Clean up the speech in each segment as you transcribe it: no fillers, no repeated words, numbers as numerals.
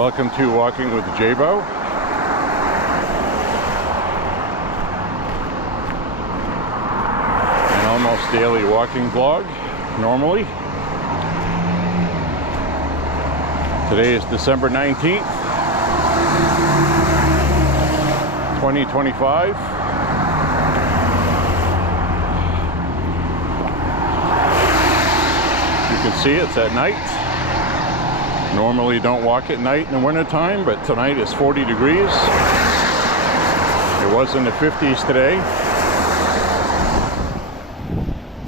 Welcome to Walking with J.Beau. An almost daily walking vlog, normally. Today is December 19th, 2025. You can see it's at night. Normally don't walk at night in the wintertime, but tonight is 40 degrees. It was in the 50s today.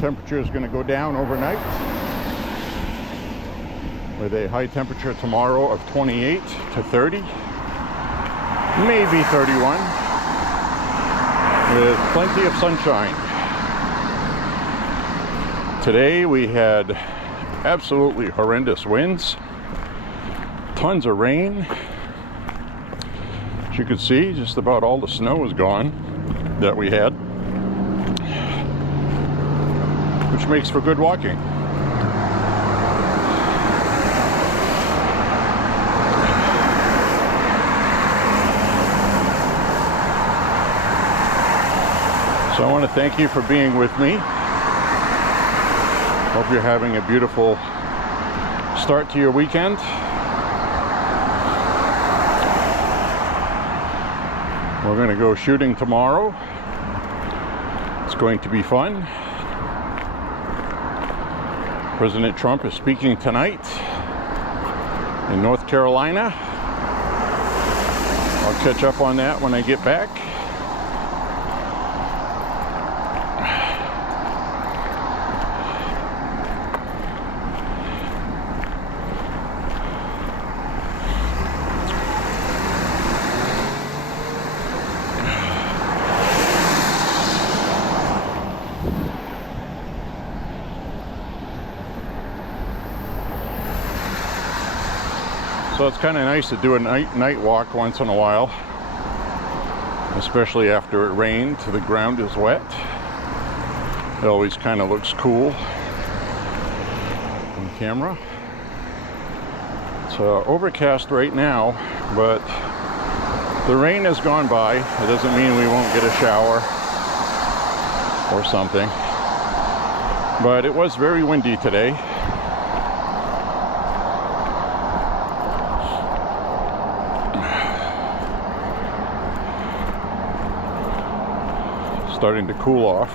Temperature is going to go down overnight with a high temperature tomorrow of 28 to 30, maybe 31, with plenty of sunshine. Today we had absolutely horrendous winds. Tons of rain. As you can see, just about all the snow is gone that we had, which makes for good walking. So I want to thank you for being with me. Hope you're having a beautiful start to your weekend. We're going to go shooting tomorrow. It's going to be fun. President Trump is speaking tonight in North Carolina. I'll catch up on that when I get back. So it's kind of nice to do a night walk once in a while, especially after it rained. The ground is wet. It always kind of looks cool on camera. It's overcast right now, but the rain has gone by. It doesn't mean we won't get a shower or something, but it was very windy today. Starting to cool off.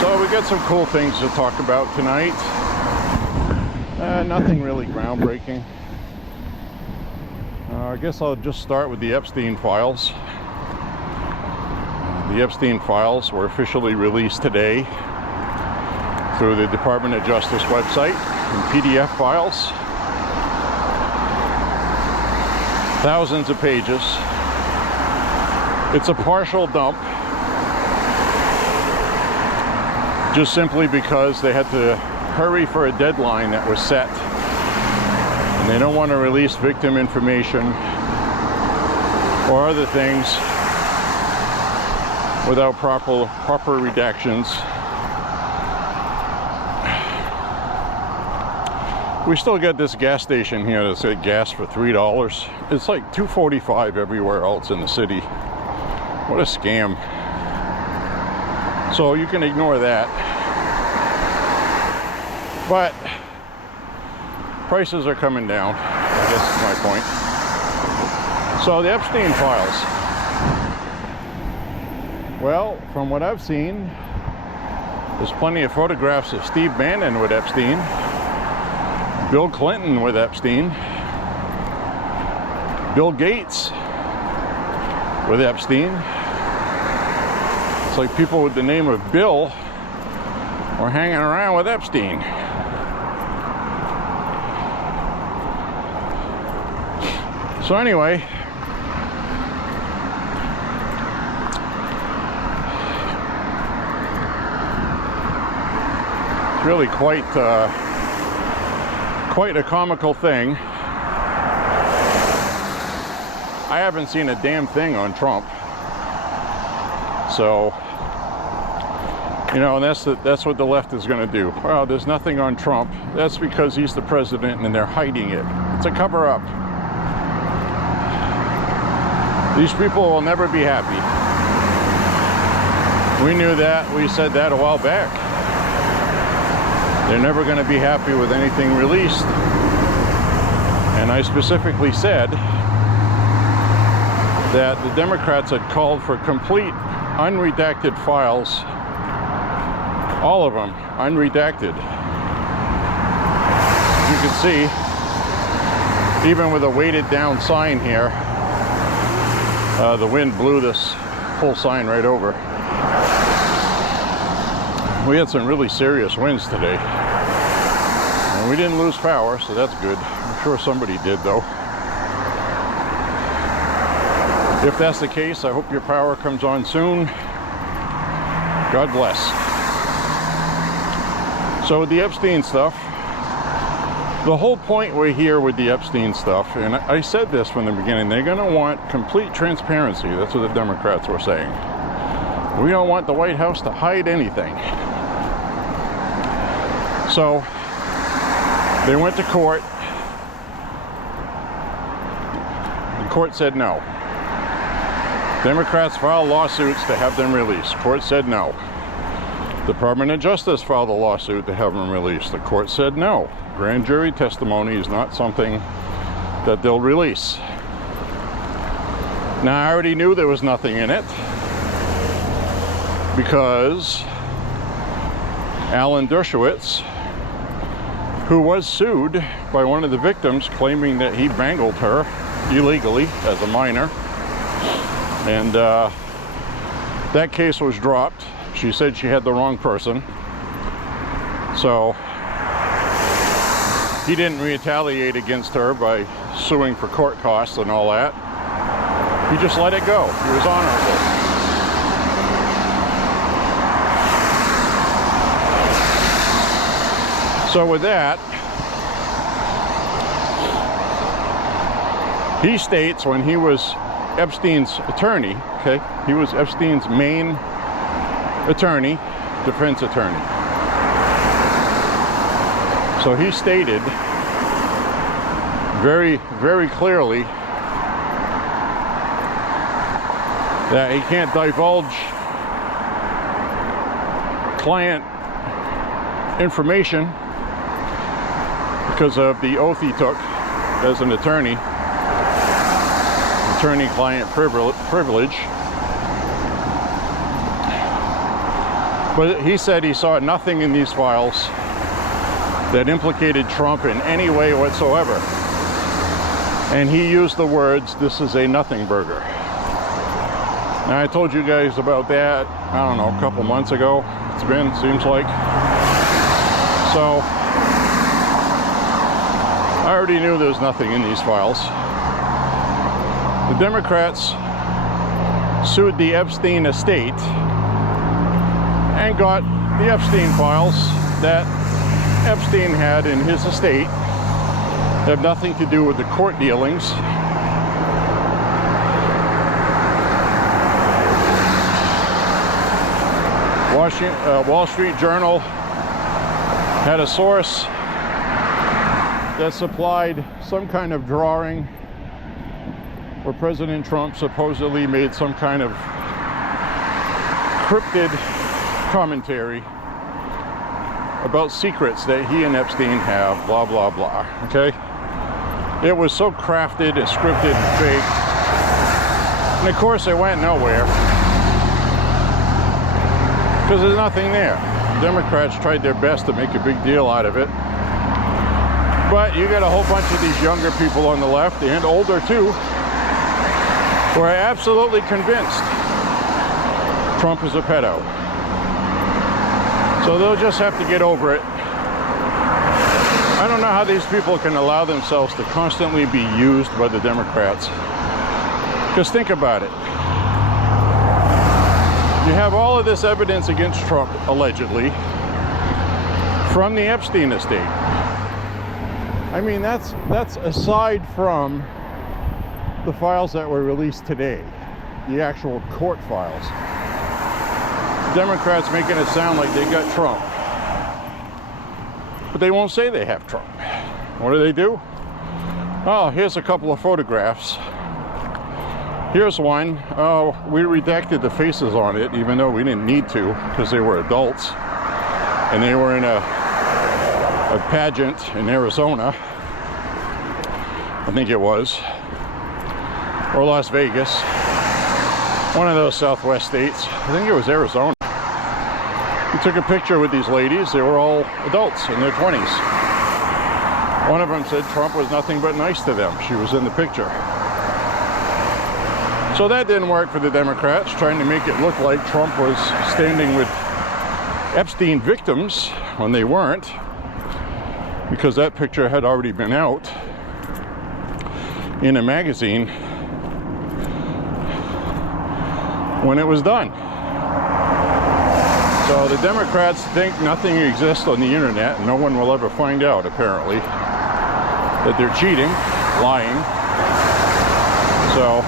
So we got some cool things to talk about tonight. Nothing really groundbreaking. I guess I'll just start with the Epstein files. The Epstein files were officially released today through the Department of Justice website in PDF files. Thousands of pages. It's a partial dump, just simply because they had to hurry for a deadline that was set, and they don't want to release victim information or other things without proper redactions. We still get this gas station here that says gas for $3. It's like $2.45 everywhere else in the city. What a scam. So you can ignore that. But prices are coming down, I guess is my point. So the Epstein files. Well, from what I've seen, there's plenty of photographs of Steve Bannon with Epstein, Bill Clinton with Epstein, Bill Gates with Epstein. It's like people with the name of Bill were hanging around with Epstein. So anyway, really quite a comical thing. I haven't seen a damn thing on Trump. So, you know, and that's what the left is going to do. Well, there's nothing on Trump. That's because he's the president and they're hiding it. It's a cover-up. These people will never be happy. We knew that. We said that a while back. They're never going to be happy with anything released. And I specifically said that the Democrats had called for complete unredacted files, all of them unredacted. You can see, even with a weighted down sign here, the wind blew this whole sign right over. We had some really serious winds today. And we didn't lose power, so that's good. I'm sure somebody did, though. If that's the case, I hope your power comes on soon. God bless. So with the Epstein stuff, the whole point we're here with the Epstein stuff, and I said this from the beginning, they're going to want complete transparency. That's what the Democrats were saying. We don't want the White House to hide anything. So they went to court. The court said no. Democrats filed lawsuits to have them released. Court said no. Department of Justice filed a lawsuit to have them released. The court said no. Grand jury testimony is not something that they'll release. Now, I already knew there was nothing in it because Alan Dershowitz, who was sued by one of the victims claiming that he bangled her illegally as a minor, and that case was dropped. She said she had the wrong person. So he didn't retaliate against her by suing for court costs and all that. He just let it go. He was honorable. So with that, he states when he was Epstein's attorney, okay, he was Epstein's main attorney, defense attorney. So he stated very, very clearly that he can't divulge client information because of the oath he took as an attorney, attorney-client privilege. But he said he saw nothing in these files that implicated Trump in any way whatsoever. And he used the words, "This is a nothing burger." Now, I told you guys about that, I don't know, a couple months ago. It's been, seems like. So, I already knew there was nothing in these files. The Democrats sued the Epstein estate and got the Epstein files that Epstein had in his estate. Have nothing to do with the court dealings. Wall Street Journal had a source that supplied some kind of drawing where President Trump supposedly made some kind of cryptid commentary about secrets that he and Epstein have, blah, blah, blah, okay? It was so crafted and scripted and fake. And of course it went nowhere because there's nothing there. Democrats tried their best to make a big deal out of it. But you got a whole bunch of these younger people on the left, and older too, who are absolutely convinced Trump is a pedo. So they'll just have to get over it. I don't know how these people can allow themselves to constantly be used by the Democrats. Because think about it. You have all of this evidence against Trump, allegedly, from the Epstein estate. I mean, that's aside from the files that were released today, the actual court files. Democrats making it sound like they got Trump, but they won't say they have Trump. What do? Oh, here's a couple of photographs. Here's one. Oh, we redacted the faces on it, even though we didn't need to, because they were adults, and they were in a pageant in Arizona, I think it was, or Las Vegas, one of those Southwest states. I think it was Arizona. We took a picture with these ladies. They were all adults in their 20s. One of them said Trump was nothing but nice to them. She was in the picture. So that didn't work for the Democrats, trying to make it look like Trump was standing with Epstein victims when they weren't, because that picture had already been out in a magazine when it was done. So the Democrats think nothing exists on the internet, and no one will ever find out, apparently, that they're cheating, lying. So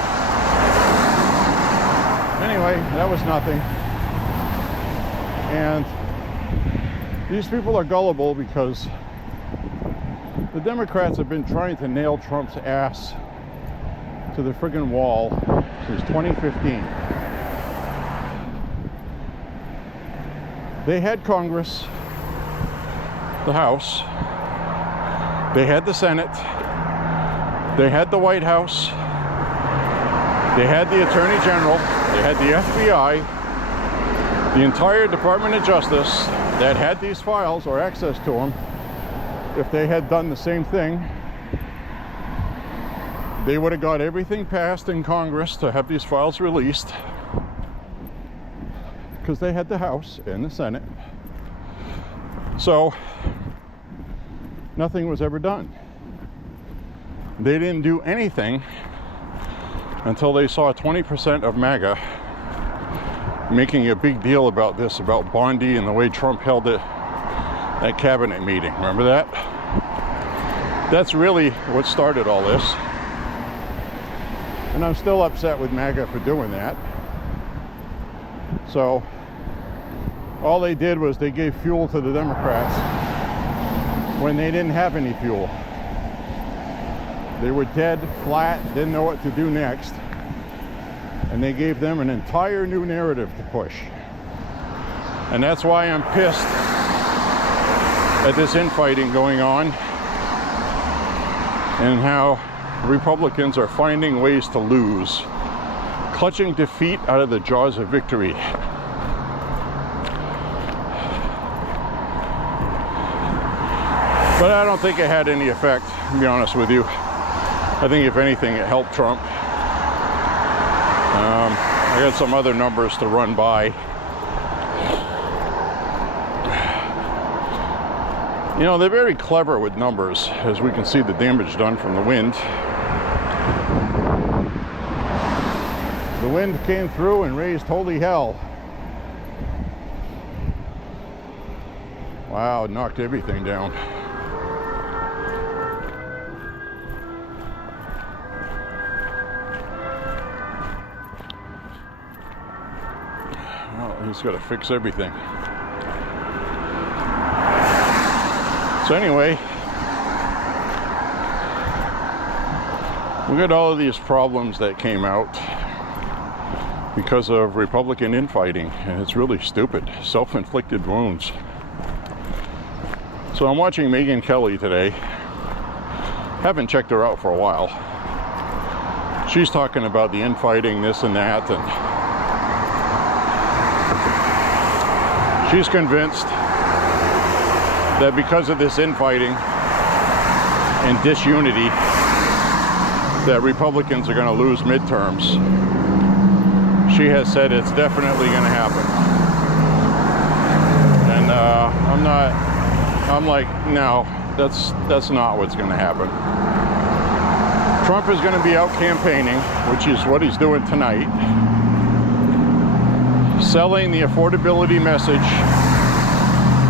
anyway, that was nothing. And these people are gullible because the Democrats have been trying to nail Trump's ass to the friggin' wall since 2015. They had Congress, the House, they had the Senate, they had the White House, they had the Attorney General, they had the FBI, the entire Department of Justice that had these files or access to them. If they had done the same thing, they would have got everything passed in Congress to have these files released, because they had the House and the Senate. So nothing was ever done. They didn't do anything until they saw 20% of MAGA making a big deal about this, about Bondi and the way Trump held it, that cabinet meeting. Remember that? That's really what started all this. And I'm still upset with MAGA for doing that. So all they did was they gave fuel to the Democrats when they didn't have any fuel. They were dead, flat, didn't know what to do next. And they gave them an entire new narrative to push. And that's why I'm pissed at this infighting going on, and how Republicans are finding ways to lose, clutching defeat out of the jaws of victory. But I don't think it had any effect, to be honest with you. I think if anything, it helped Trump. I got some other numbers to run by. You know, they're very clever with numbers, as we can see the damage done from the wind. The wind came through and raised holy hell. Wow, it knocked everything down. Well, he's got to fix everything. So anyway, we got all of these problems that came out because of Republican infighting, and it's really stupid, self-inflicted wounds. So I'm watching Megyn Kelly today. Haven't checked her out for a while. She's talking about the infighting, this and that, and she's convinced that because of this infighting and disunity, that Republicans are going to lose midterms. She has said it's definitely going to happen. And I'm like, no, that's not what's going to happen. Trump is going to be out campaigning, which is what he's doing tonight, selling the affordability message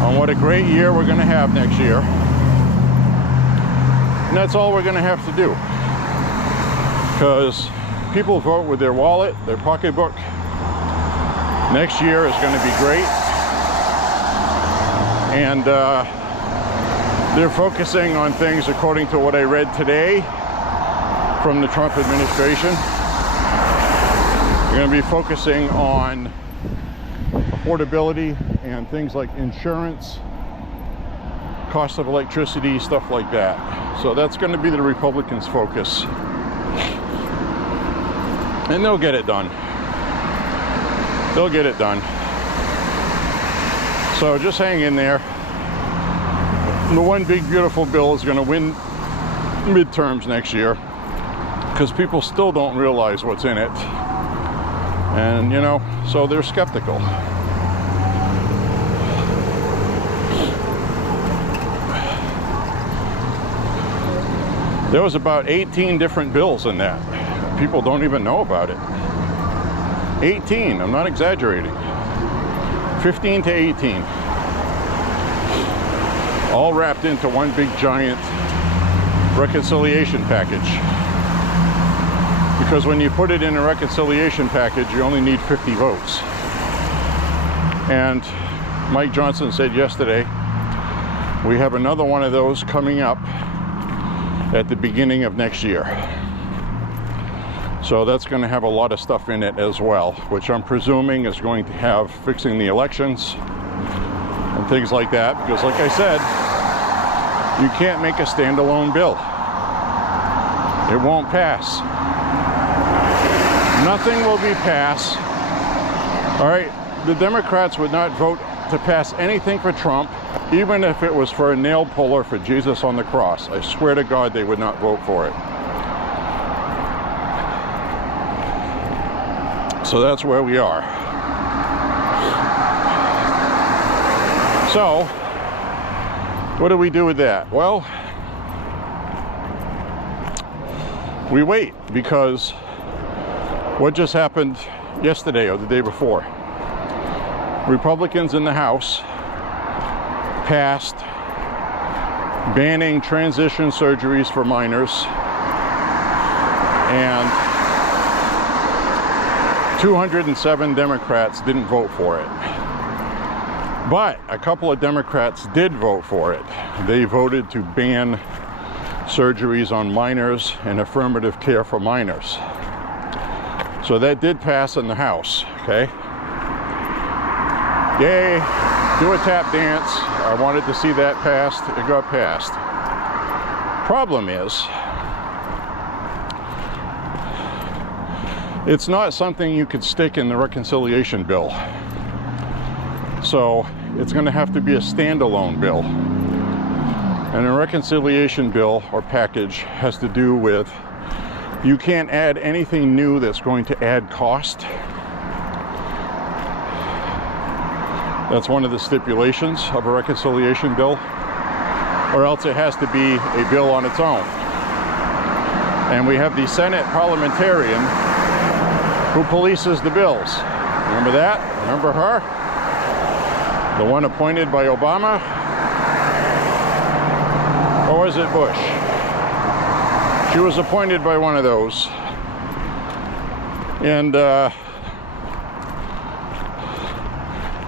on what a great year we're going to have next year. And that's all we're going to have to do. because people vote with their wallet, their pocketbook. Next year is going to be great, and they're focusing on things, according to what I read today from the Trump administration. They're going to be focusing on affordability and things like insurance, cost of electricity, stuff like that. So that's going to be the Republicans' focus. And they'll get it done. They'll get it done. So just hang in there. The one big beautiful bill is going to win midterms next year, because people still don't realize what's in it. And, you know, so they're skeptical. There was about 18 different bills in that. People don't even know about it. 18, I'm not exaggerating. 15 to 18. All wrapped into one big giant reconciliation package. Because when you put it in a reconciliation package, you only need 50 votes. And Mike Johnson said yesterday, we have another one of those coming up at the beginning of next year. So that's going to have a lot of stuff in it as well, which I'm presuming is going to have fixing the elections and things like that, because like I said, you can't make a standalone bill. It won't pass. Nothing will be passed. All right, the Democrats would not vote to pass anything for Trump, even if it was for a nail puller for Jesus on the cross. I swear to God, they would not vote for it. So that's where we are. So, what do we do with that? Well, we wait, because what just happened yesterday or the day before? Republicans in the House passed banning transition surgeries for minors, and 207 Democrats didn't vote for it. But a couple of Democrats did vote for it. They voted to ban surgeries on minors and affirmative care for minors. So that did pass in the House, okay? Yay, do a tap dance. I wanted to see that passed. It got passed. Problem is, it's not something you could stick in the reconciliation bill. So it's going to have to be a standalone bill. And a reconciliation bill or package has to do with, you can't add anything new that's going to add cost. That's one of the stipulations of a reconciliation bill, or else it has to be a bill on its own. And we have the Senate parliamentarian who polices the bills. Remember that? Remember her? The one appointed by Obama? Or was it Bush? She was appointed by one of those. And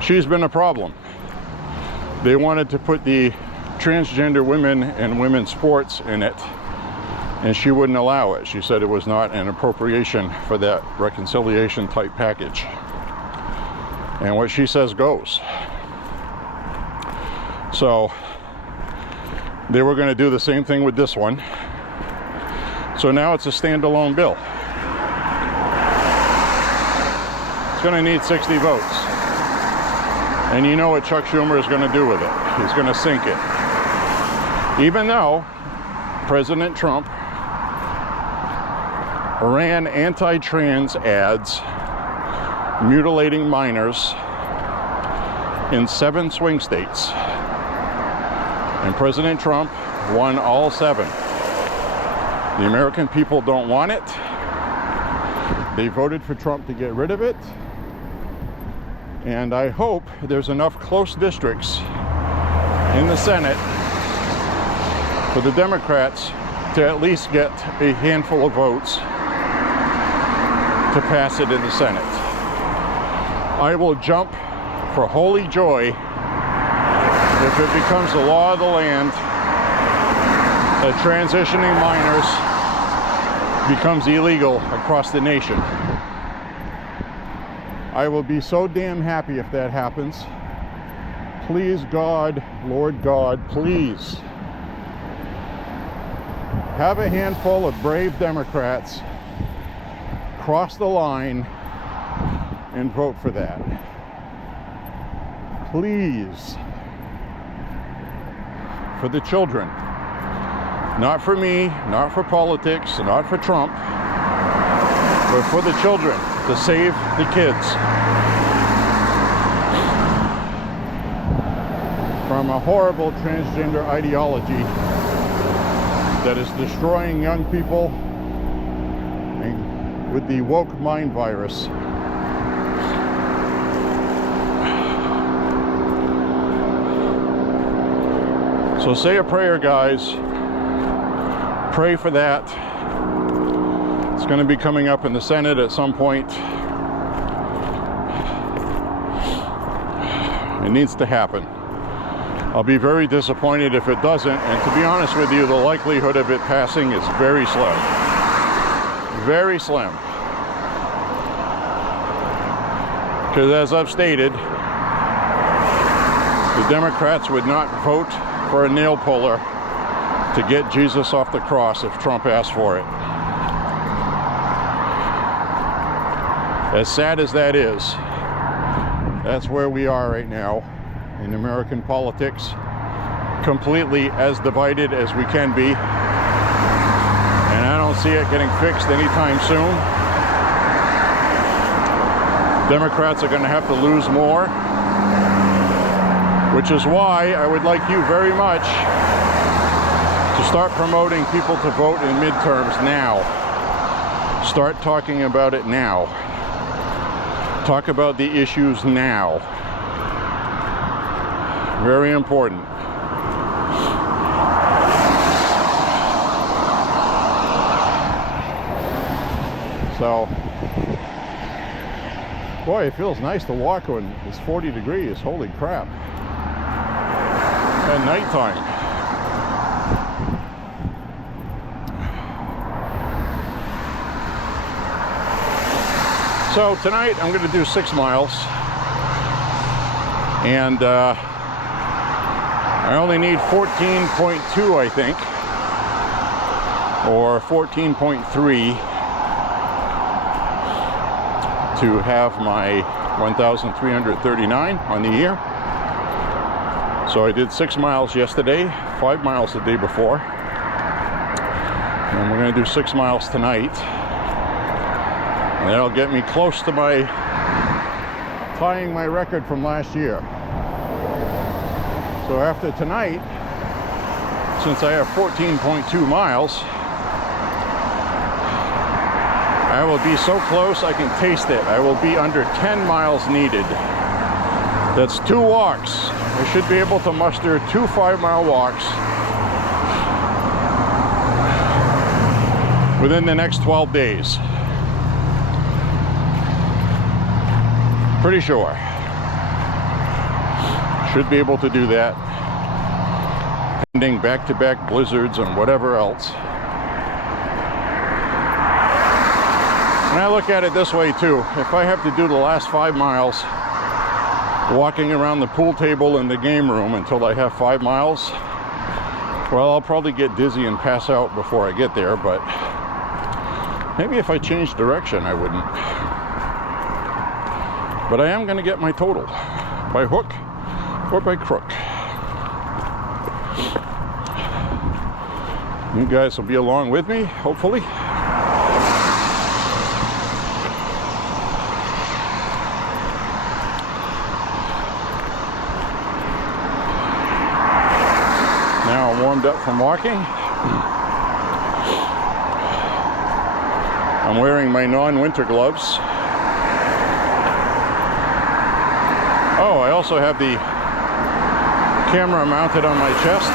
she's been a problem. They wanted to put the transgender women and women's sports in it, and she wouldn't allow it. She said it was not an appropriation for that reconciliation type package. And what she says goes. So they were going to do the same thing with this one. So now it's a standalone bill. It's going to need 60 votes. And you know what Chuck Schumer is going to do with it. He's going to sink it. Even though President Trump ran anti-trans ads mutilating minors in 7 swing states. And President Trump won all 7. The American people don't want it. They voted for Trump to get rid of it. And I hope there's enough close districts in the Senate for the Democrats to at least get a handful of votes to pass it in the Senate. I will jump for holy joy if it becomes the law of the land that transitioning minors becomes illegal across the nation. I will be so damn happy if that happens. Please God, Lord God, please have a handful of brave Democrats cross the line and vote for that. Please. For the children. Not for me, not for politics, not for Trump, but for the children, to save the kids from a horrible transgender ideology that is destroying young people with the woke mind virus. So say a prayer, guys. Pray for that. It's going to be coming up in the Senate at some point. It needs to happen. I'll be very disappointed if it doesn't, and to be honest with you, the likelihood of it passing is very slim. Very slim. Because as I've stated, the Democrats would not vote for a nail puller to get Jesus off the cross if Trump asked for it. As sad as that is, that's where we are right now in American politics, completely as divided as we can be, and I don't see it getting fixed anytime soon. Democrats are going to have to lose more, which is why I would like you very much to start promoting people to vote in midterms now. Start talking about it now. Talk about the issues now. Very important. So, boy, it feels nice to walk when it's 40 degrees. Holy crap. At nighttime. So tonight I'm going to do 6 miles, and I only need 14.2, I think, or 14.3 to have my 1,339 on the year. So I did 6 miles yesterday, 5 miles the day before, and we're going to do 6 miles tonight. And that'll get me close to tying my record from last year. So after tonight, since I have 14.2 miles, I will be so close I can taste it. I will be under 10 miles needed. That's 2 walks. I should be able to muster 2 5-mile walks within the next 12 days. Pretty sure. Should be able to do that, pending back-to-back blizzards and whatever else. And I look at it this way too. If I have to do the last 5 miles walking around the pool table in the game room until I have 5 miles, well, I'll probably get dizzy and pass out before I get there, but maybe if I changed direction I wouldn't. But I am going to get my total, by hook or by crook. You guys will be along with me, hopefully. Now I'm warmed up from walking. I'm wearing my non-winter gloves. Oh, I also have the camera mounted on my chest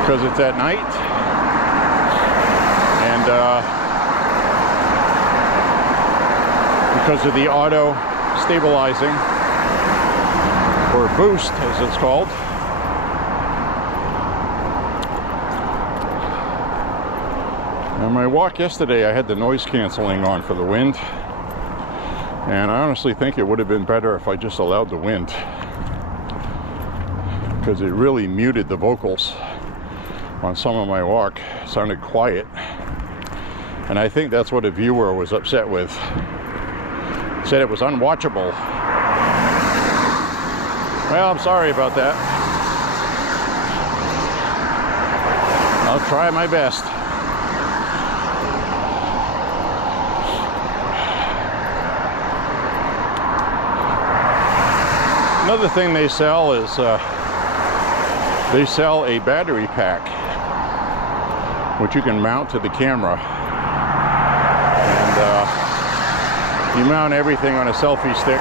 because it's at night, and because of the auto stabilizing, or boost as it's called. On my walk yesterday, I had the noise canceling on for the wind, and I honestly think it would have been better if I just allowed the wind, because it really muted the vocals on some of my walk. It sounded quiet, and I think that's what a viewer was upset with. Said it was unwatchable. Well, I'm sorry about that. I'll try my best. Another thing they sell is they sell a battery pack which you can mount to the camera, and you mount everything on a selfie stick,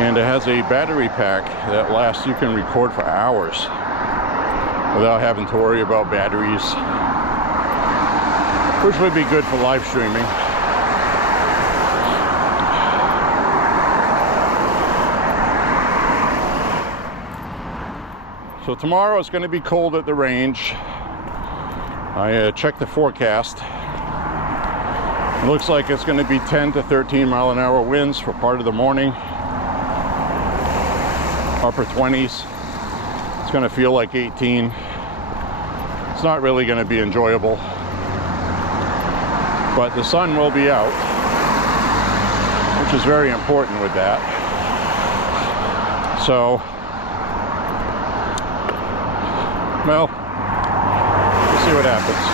and it has a battery pack that lasts, you can record for hours without having to worry about batteries, which would be good for live streaming. So tomorrow it's going to be cold at the range. I checked the forecast. It looks like it's going to be 10 to 13 mile an hour winds for part of the morning. Upper 20s. It's going to feel like 18. It's not really going to be enjoyable. But the sun will be out, which is very important with that. So, well, we'll see what happens.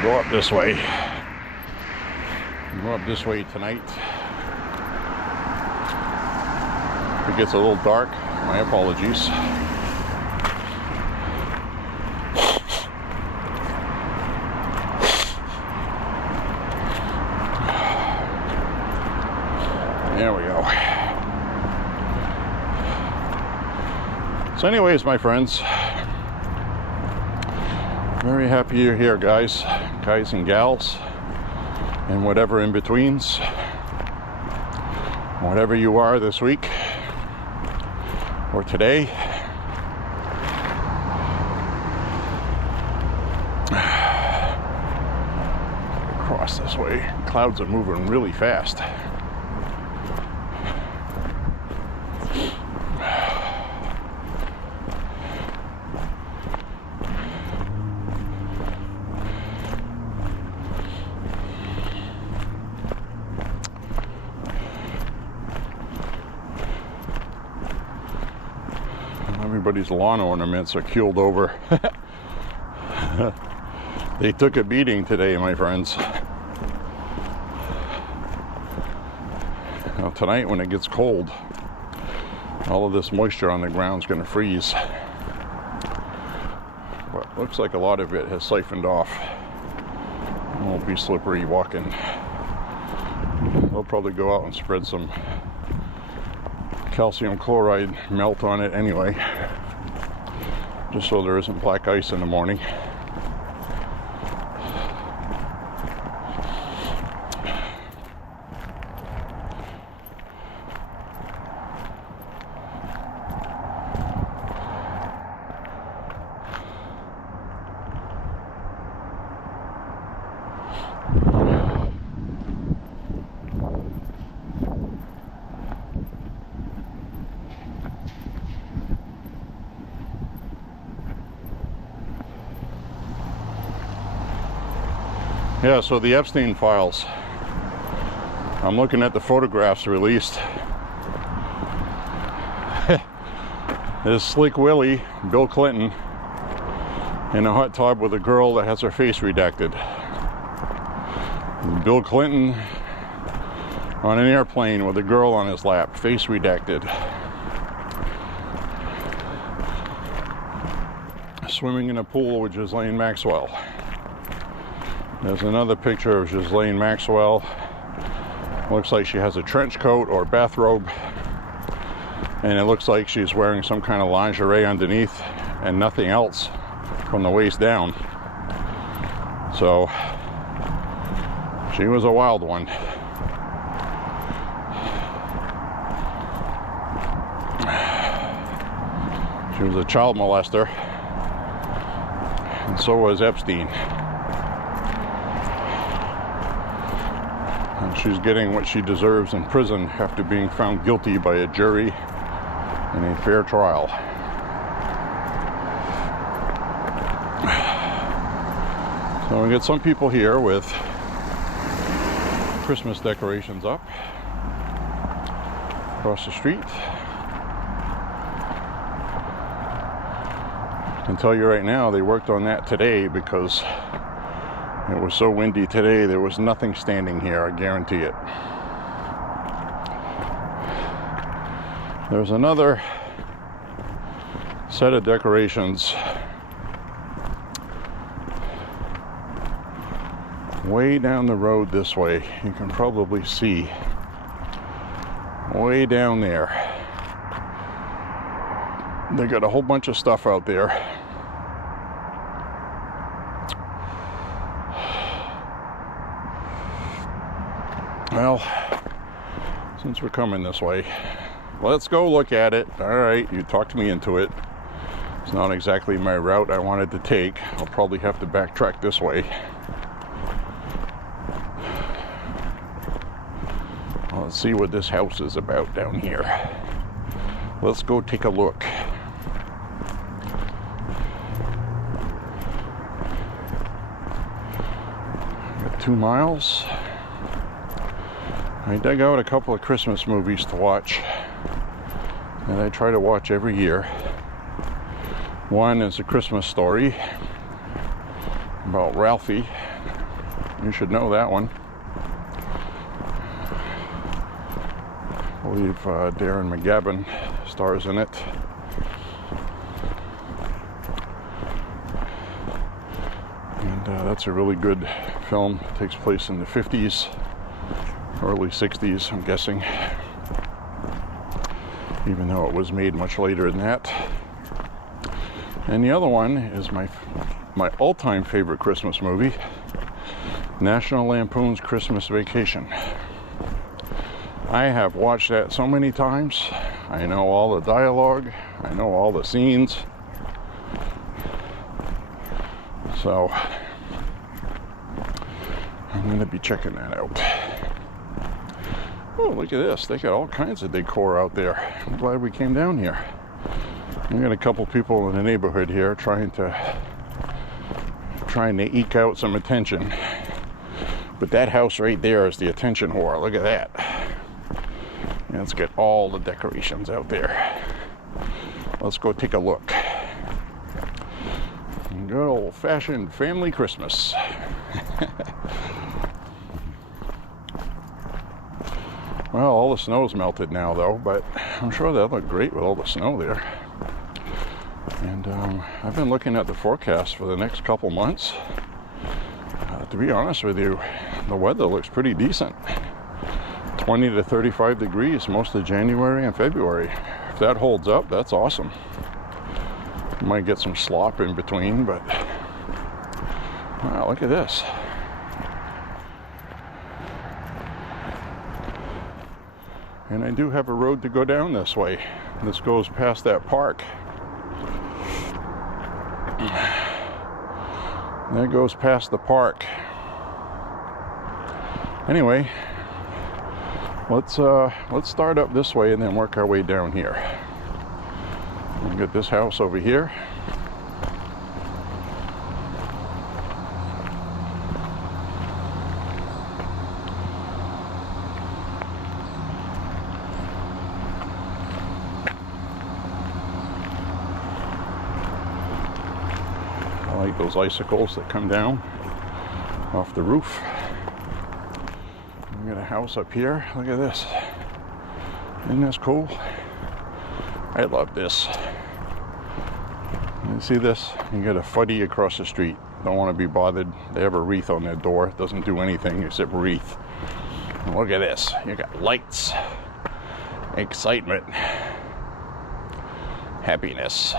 Go up this way. Go up this way tonight. If it gets a little dark, my apologies. There we go. So anyways, my friends, very happy you're here, guys and gals, and whatever in betweens, whatever you are this week or today. Across this way, clouds are moving really fast. Everybody's lawn ornaments are keeled over. They took a beating today, my friends. Now tonight, when it gets cold, all of this moisture on the ground is going to freeze. But looks like a lot of it has siphoned off. It won't be slippery walking. They'll probably go out and spread some calcium chloride melt on it anyway, just so there isn't black ice in the morning. Yeah, so the Epstein files. I'm looking at the photographs released. There's Slick Willie, Bill Clinton, in a hot tub with a girl that has her face redacted. Bill Clinton on an airplane with a girl on his lap, face redacted. Swimming in a pool with Ghislaine Maxwell. There's another picture of Ghislaine Maxwell Looks like she has a trench coat or bathrobe, and it looks like she's wearing some kind of lingerie underneath and nothing else from the waist down. So she was a wild one. She was a child molester, and so was Epstein. And she's getting what she deserves in prison after being found guilty by a jury in a fair trial. So we get some people here with Christmas decorations up across the street. I can tell you right now, they worked on that today because it was so windy today, there was nothing standing here, I guarantee it. There's another set of decorations way down the road this way. You can probably see way down there. They got a whole bunch of stuff out there. Well, since we're coming this way, let's go look at it. All right, you talked me into it. It's not exactly my route I wanted to take. I'll probably have to backtrack this way. Well, let's see what this house is about down here. Let's go take a look. Got 2 miles. I dug out a couple of Christmas movies to watch that I try to watch every year. One is A Christmas Story about Ralphie. You should know that one. I believe Darren McGavin stars in it. And that's a really good film. It takes place in the 50s. Early 60s, I'm guessing, even though it was made much later than that. And the other one is my all-time favorite Christmas movie, National Lampoon's Christmas Vacation. I have watched that so many times. I know all the dialogue, I know all the scenes. So I'm going to be checking that out. Oh, look at this. They got all kinds of decor out there. I'm glad we came down here. We got a couple people in the neighborhood here trying to eke out some attention. But that house right there is the attention whore. Look at that. And let's get all the decorations out there. Let's go take a look. Good old-fashioned family Christmas. Well, all the snow's melted now, though, but I'm sure that'll look great with all the snow there. And I've been looking at the forecast for the next couple months. To be honest with you, the weather looks pretty decent. 20 to 35 degrees most of January and February. If that holds up, that's awesome. You might get some slop in between, but wow, look at this. And I do have a road to go down this way. This goes past that park. That goes past the park. Anyway, let's start up this way and then work our way down here. We'll get this house over here. I like those icicles that come down off the roof. We got a house up here. Look at this. Isn't this cool? I love this. You see this? You get a fuddy across the street. Don't want to be bothered. They have a wreath on their door. It doesn't do anything except wreath. Look at this. You got lights, excitement, happiness.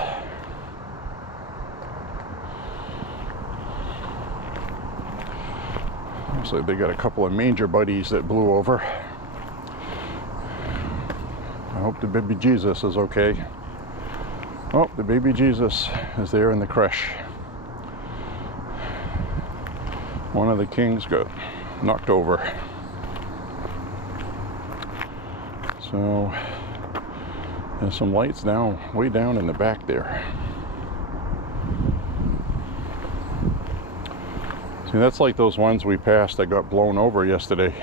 Looks like they got a couple of manger buddies that blew over. I hope the baby Jesus is okay. Oh, the baby Jesus is there in the creche. One of the kings got knocked over. So there's some lights down, way down in the back there. See, that's like those ones we passed that got blown over yesterday.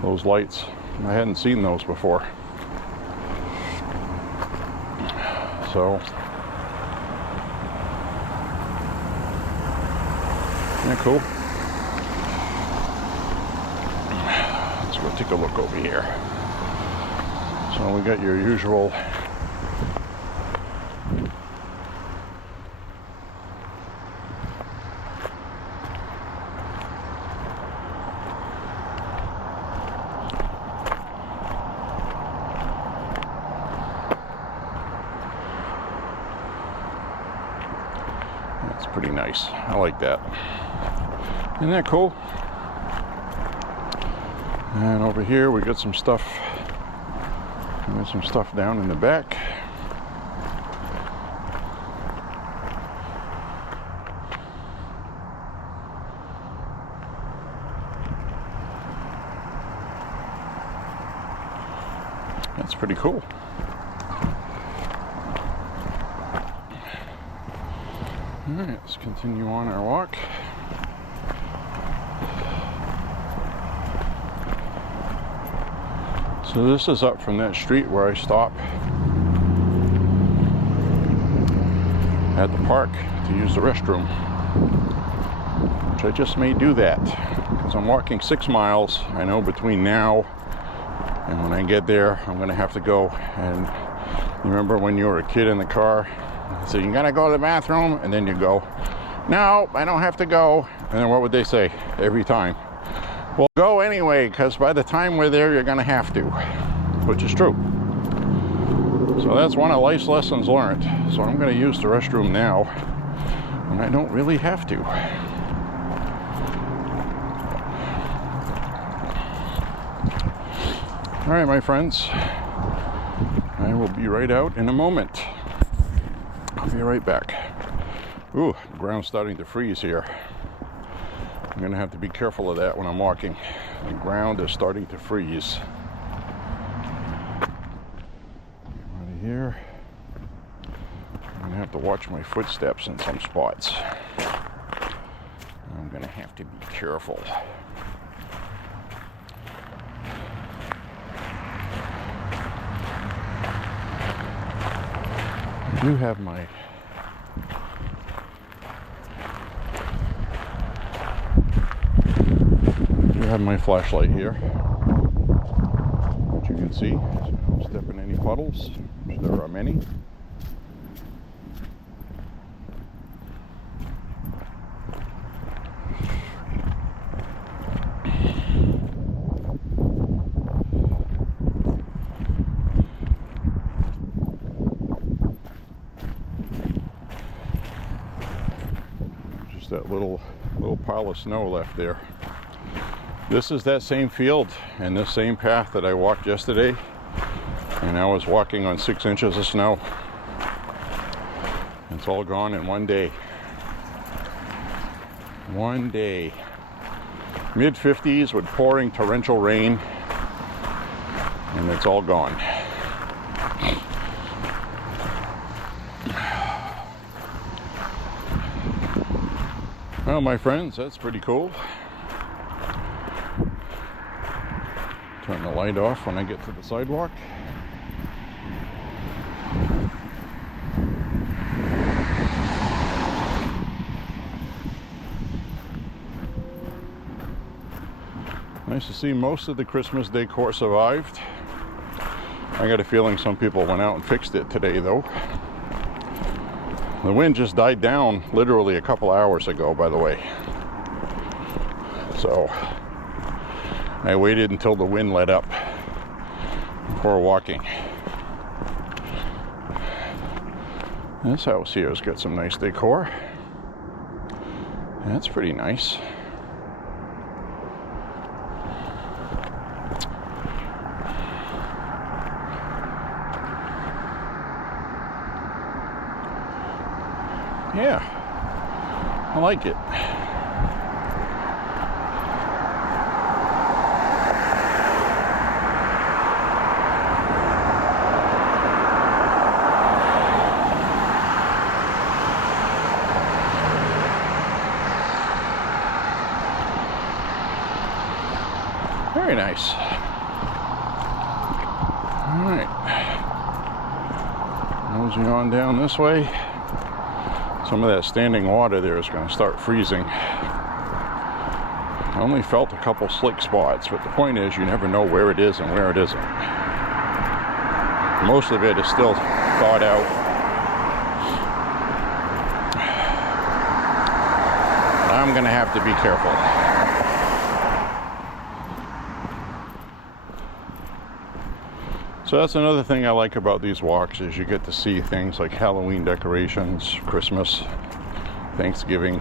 Those lights. I hadn't seen those before. So, yeah, cool. Let's go take a look over here. So we got your usual pretty nice. I like that. Isn't that cool? And over here we got some stuff. There's some stuff down in the back. That's pretty cool. All right, let's continue on our walk. So this is up from that street where I stop at the park to use the restroom, which I just may do that because I'm walking 6 miles. I know between now and when I get there, I'm going to have to go. And you remember when you were a kid in the car? So you gotta go to the bathroom, and then you go, no, I don't have to go. And then what would they say every time? Well, go anyway, because by the time we're there, you're gonna have to, which is true. So that's one of life's lessons learned. So I'm gonna use the restroom now when I don't really have to. All right, my friends, I will be right out in a moment. I'll be right back. Ooh, the ground's starting to freeze here. I'm gonna have to be careful of that when I'm walking. The ground is starting to freeze. Out of here. I'm gonna have to watch my footsteps in some spots. I'm gonna have to be careful. I do have my flashlight here, which you can see. So I don't step in any puddles, which there are many. Just that little pile of snow left there. This is that same field and this same path that I walked yesterday, and I was walking on 6 inches of snow. It's all gone in one day. One day. Mid-50s with pouring torrential rain, and it's all gone. Well, my friends, that's pretty cool. Turn the light off when I get to the sidewalk. Nice to see most of the Christmas decor survived. I got a feeling some people went out and fixed it today, though. The wind just died down literally a couple hours ago, by the way. So I waited until the wind let up before walking. This house here has got some nice decor. That's pretty nice. Yeah, I like it. Very nice. All right, nosing on down this way. Some of that standing water there is going to start freezing. I only felt a couple slick spots, but the point is you never know where it is and where it isn't. Most of it is still thawed out. I'm going to have to be careful. So that's another thing I like about these walks, is you get to see things like Halloween decorations, Christmas, Thanksgiving.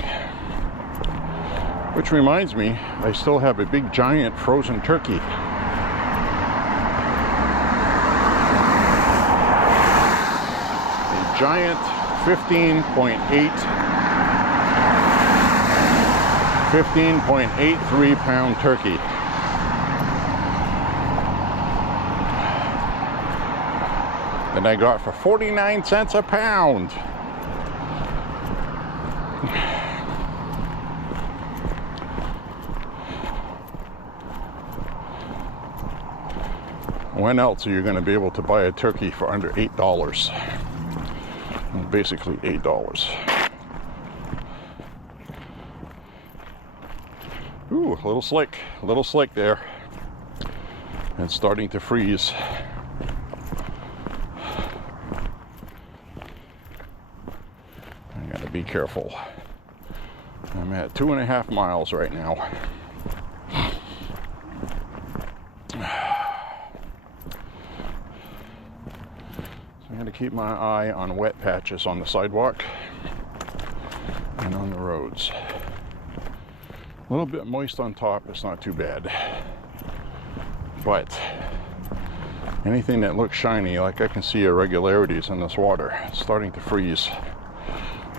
Which reminds me, I still have a big giant frozen turkey. A giant 15.83 pound turkey. That I got for 49 cents a pound. When else are you going to be able to buy a turkey for under $8? Well, basically $8. Ooh, a little slick there. It's starting to freeze. Be careful. I'm at 2.5 miles right now. So I'm going to keep my eye on wet patches on the sidewalk and on the roads. A little bit moist on top, it's not too bad. But anything that looks shiny, like I can see irregularities in this water, it's starting to freeze.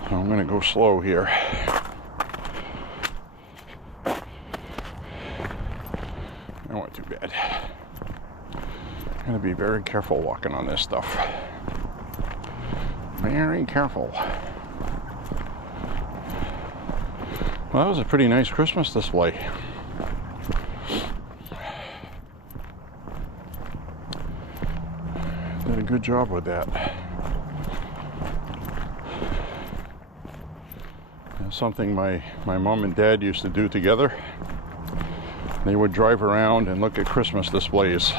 So I'm going to go slow here. That wasn't too bad. I'm going to be very careful walking on this stuff. Very careful. Well, that was a pretty nice Christmas display. Did a good job with that. Something my mom and dad used to do together. They would drive around and look at Christmas displays.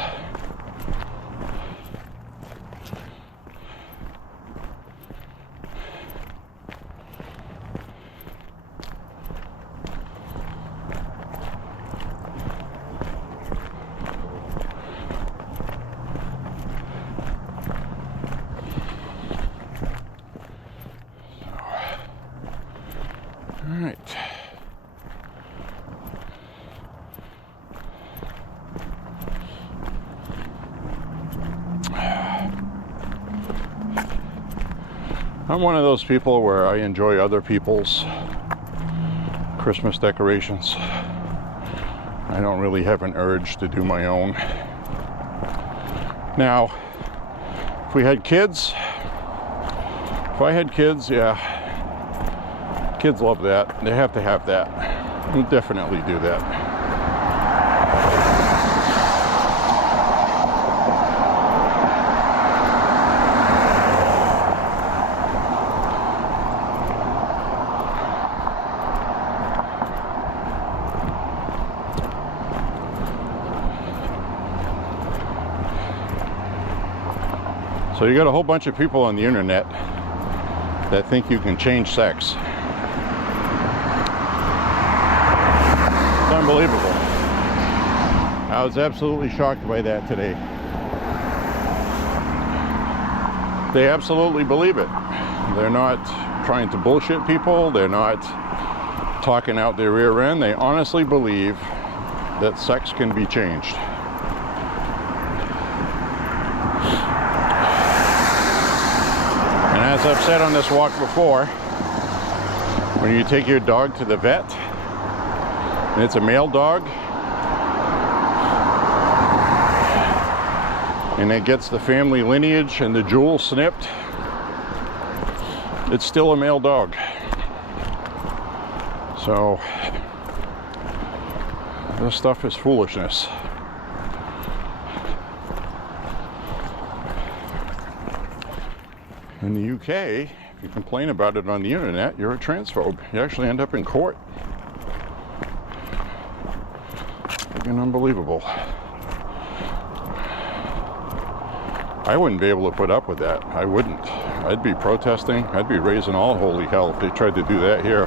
All right. I'm one of those people where I enjoy other people's Christmas decorations. I don't really have an urge to do my own. Now, if I had kids, yeah, kids love that. They have to have that. We'll definitely do that. So you got a whole bunch of people on the internet that think you can change sex. It's unbelievable. I was absolutely shocked by that today. They absolutely believe it. They're not trying to bullshit people. They're not talking out their rear end. They honestly believe that sex can be changed. And as I've said on this walk before, when you take your dog to the vet, and it's a male dog, and it gets the family lineage and the jewel snipped, it's still a male dog. So this stuff is foolishness. In the UK, if you complain about it on the internet, you're a transphobe. You actually end up in court. Freaking unbelievable. I wouldn't be able to put up with that. I wouldn't. I'd be protesting. I'd be raising all holy hell if they tried to do that here.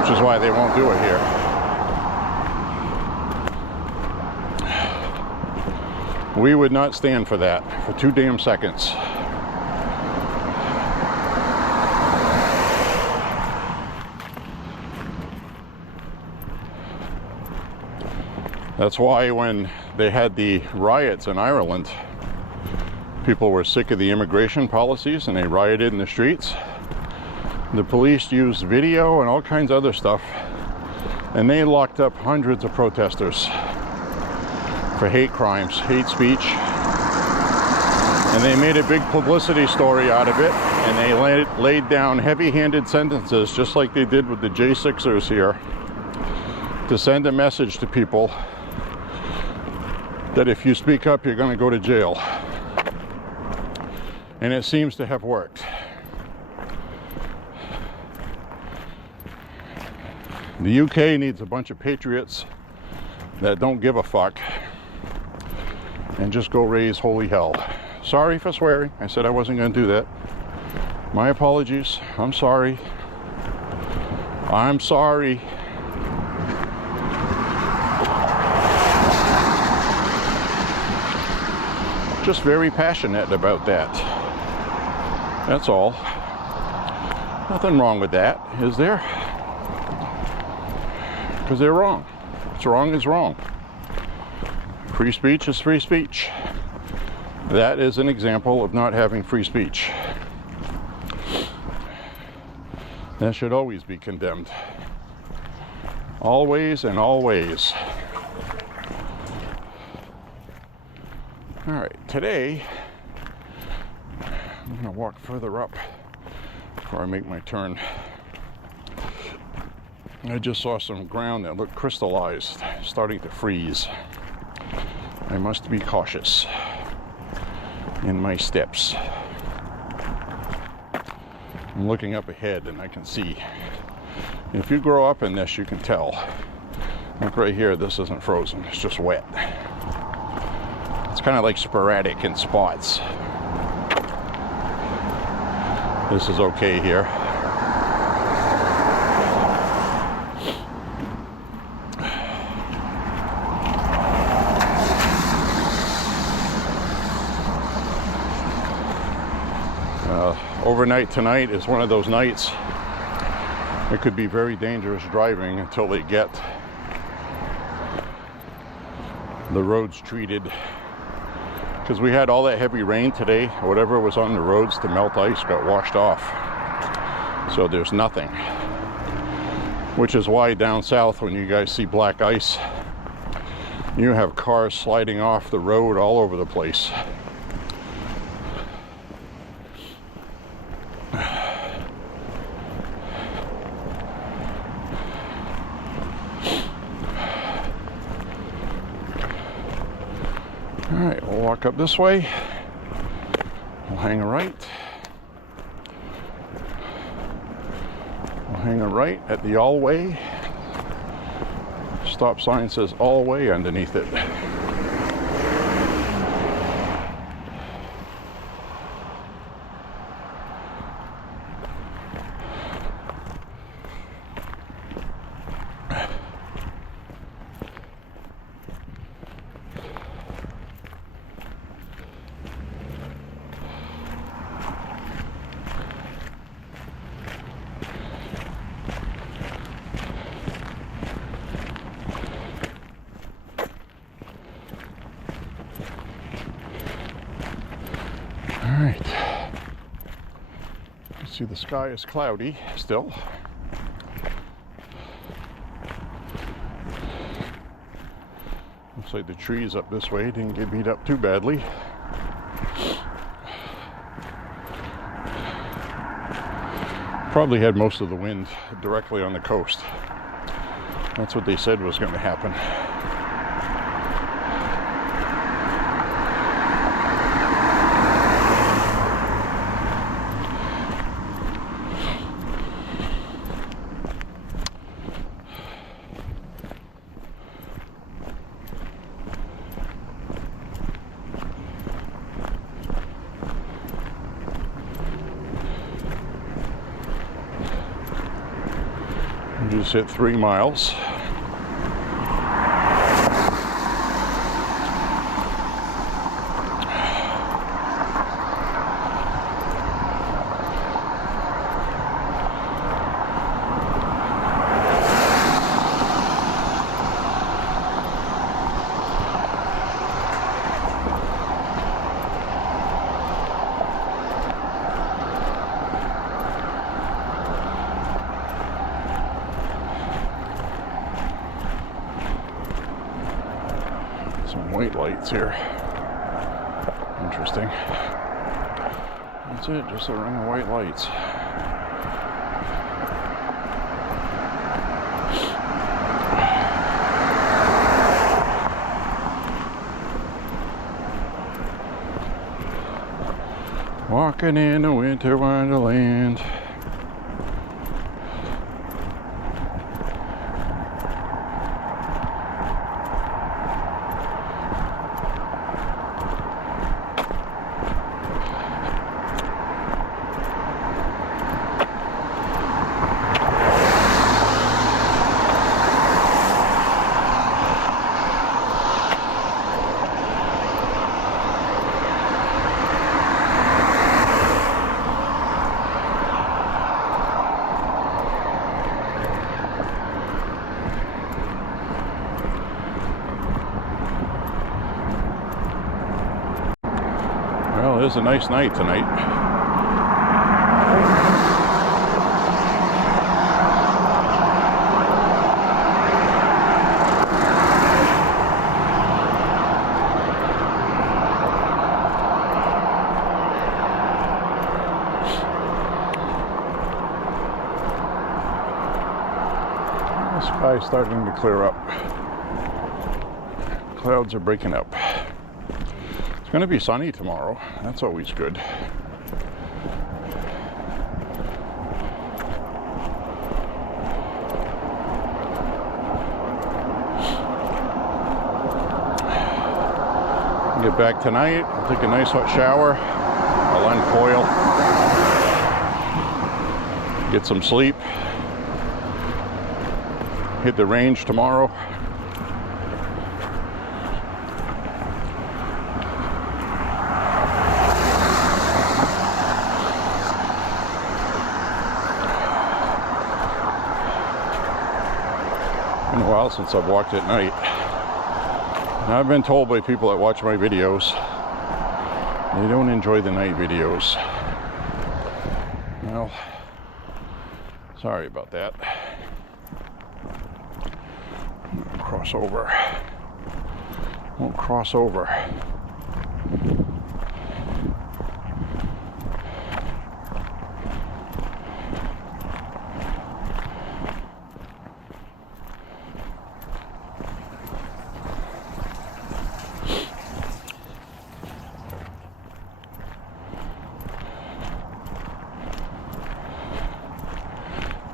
Which is why they won't do it here. We would not stand for that for 2 damn seconds. That's why when they had the riots in Ireland, people were sick of the immigration policies and they rioted in the streets. The police used video and all kinds of other stuff, and they locked up hundreds of protesters for hate crimes, hate speech. And they made a big publicity story out of it, and they laid down heavy-handed sentences, just like they did with the J6ers here, to send a message to people that if you speak up, you're going to go to jail. And it seems to have worked. The UK needs a bunch of patriots that don't give a fuck and just go raise holy hell. Sorry for swearing. I said I wasn't going to do that. My apologies. I'm sorry. I'm sorry. Just very passionate about that. That's all. Nothing wrong with that, is there? Because they're wrong. What's wrong is wrong. Free speech is free speech. That is an example of not having free speech. That should always be condemned. Always and always. All right, today I'm gonna walk further up before I make my turn. I just saw some ground that looked crystallized, starting to freeze. I must be cautious in my steps. I'm looking up ahead and I can see. If you grow up in this, you can tell. Look right here, this isn't frozen, it's just wet. It's kind of like sporadic in spots. This is okay here. Overnight tonight is one of those nights. It could be very dangerous driving until they get the roads treated. Because we had all that heavy rain today, whatever was on the roads to melt ice got washed off. So there's nothing. Which is why down south, when you guys see black ice, you have cars sliding off the road all over the place. All right, we'll walk up this way. We'll hang a right. We'll hang a right at the all way. Stop sign says all way underneath it. Alright. You see the sky is cloudy still. Looks like the trees up this way didn't get beat up too badly. Probably had most of the wind directly on the coast. That's what they said was going to happen. Just hit 3 miles. Some white lights here. Interesting. That's it, just a ring of white lights. Walking in a winter wonderland. Well, it is a nice night tonight. The sky's starting to clear up. Clouds are breaking up. It's going to be sunny tomorrow. That's always good. Get back tonight. I'll take a nice hot shower. I'll uncoil. Get some sleep. Hit the range tomorrow. Been a while since I've walked at night. Now, I've been told by people that watch my videos they don't enjoy the night videos. Well, sorry about that. I'm gonna cross over. Won't cross over.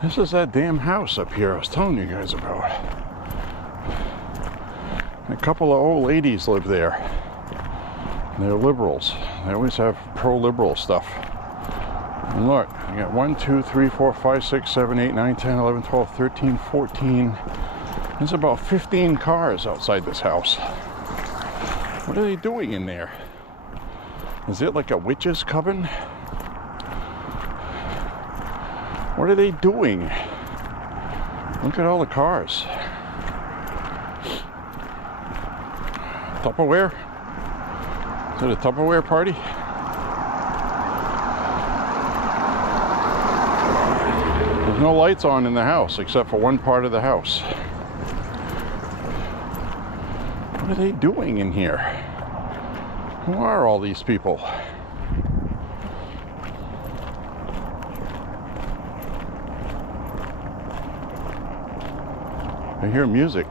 This is that damn house up here I was telling you guys about. A couple of old ladies live there. They're liberals. They always have pro-liberal stuff. And look, I got 1, 2, 3, 4, 5, 6, 7, 8, 9, 10, 11, 12, 13, 14. There's about 15 cars outside this house. What are they doing in there? Is it like a witch's coven? What are they doing? Look at all the cars. Tupperware? Is it a Tupperware party? No lights on in the house except for one part of the house. What are they doing in here? Who are all these people? I hear music.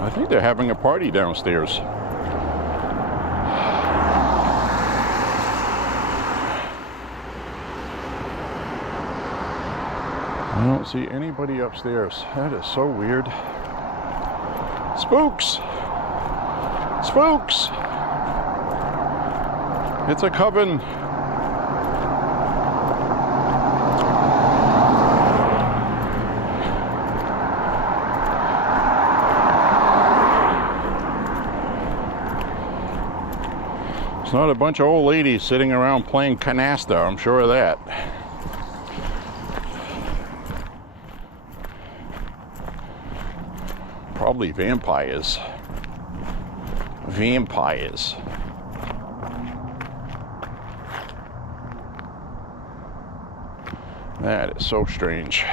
I think they're having a party downstairs. I don't see anybody upstairs. That is so weird. Spooks! Spooks! It's a coven. It's not a bunch of old ladies sitting around playing canasta, I'm sure of that. Probably vampires. Vampires. That is so strange.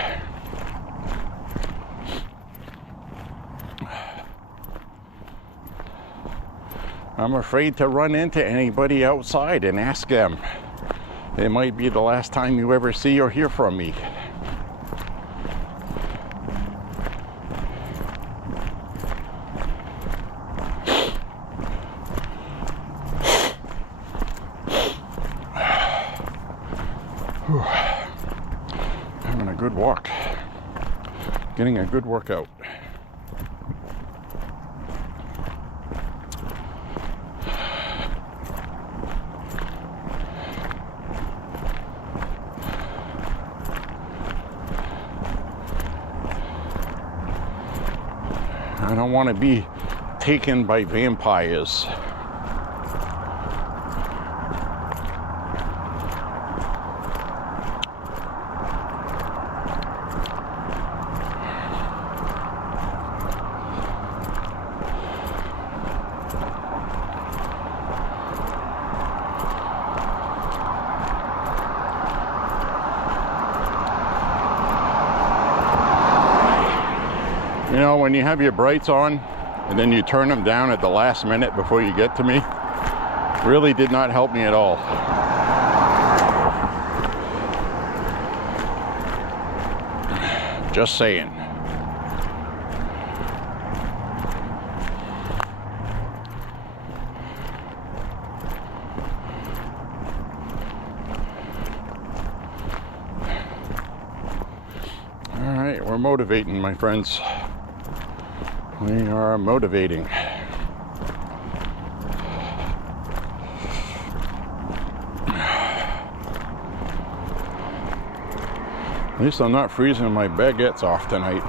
I'm afraid to run into anybody outside and ask them. It might be the last time you ever see or hear from me. Having a good walk. Getting a good workout. I don't want to be taken by vampires. You know, when you have your brights on and then you turn them down at the last minute before you get to me, really did not help me at all. Just saying. All right, we're motivating, my friends. We are motivating. At least I'm not freezing my baguettes off tonight.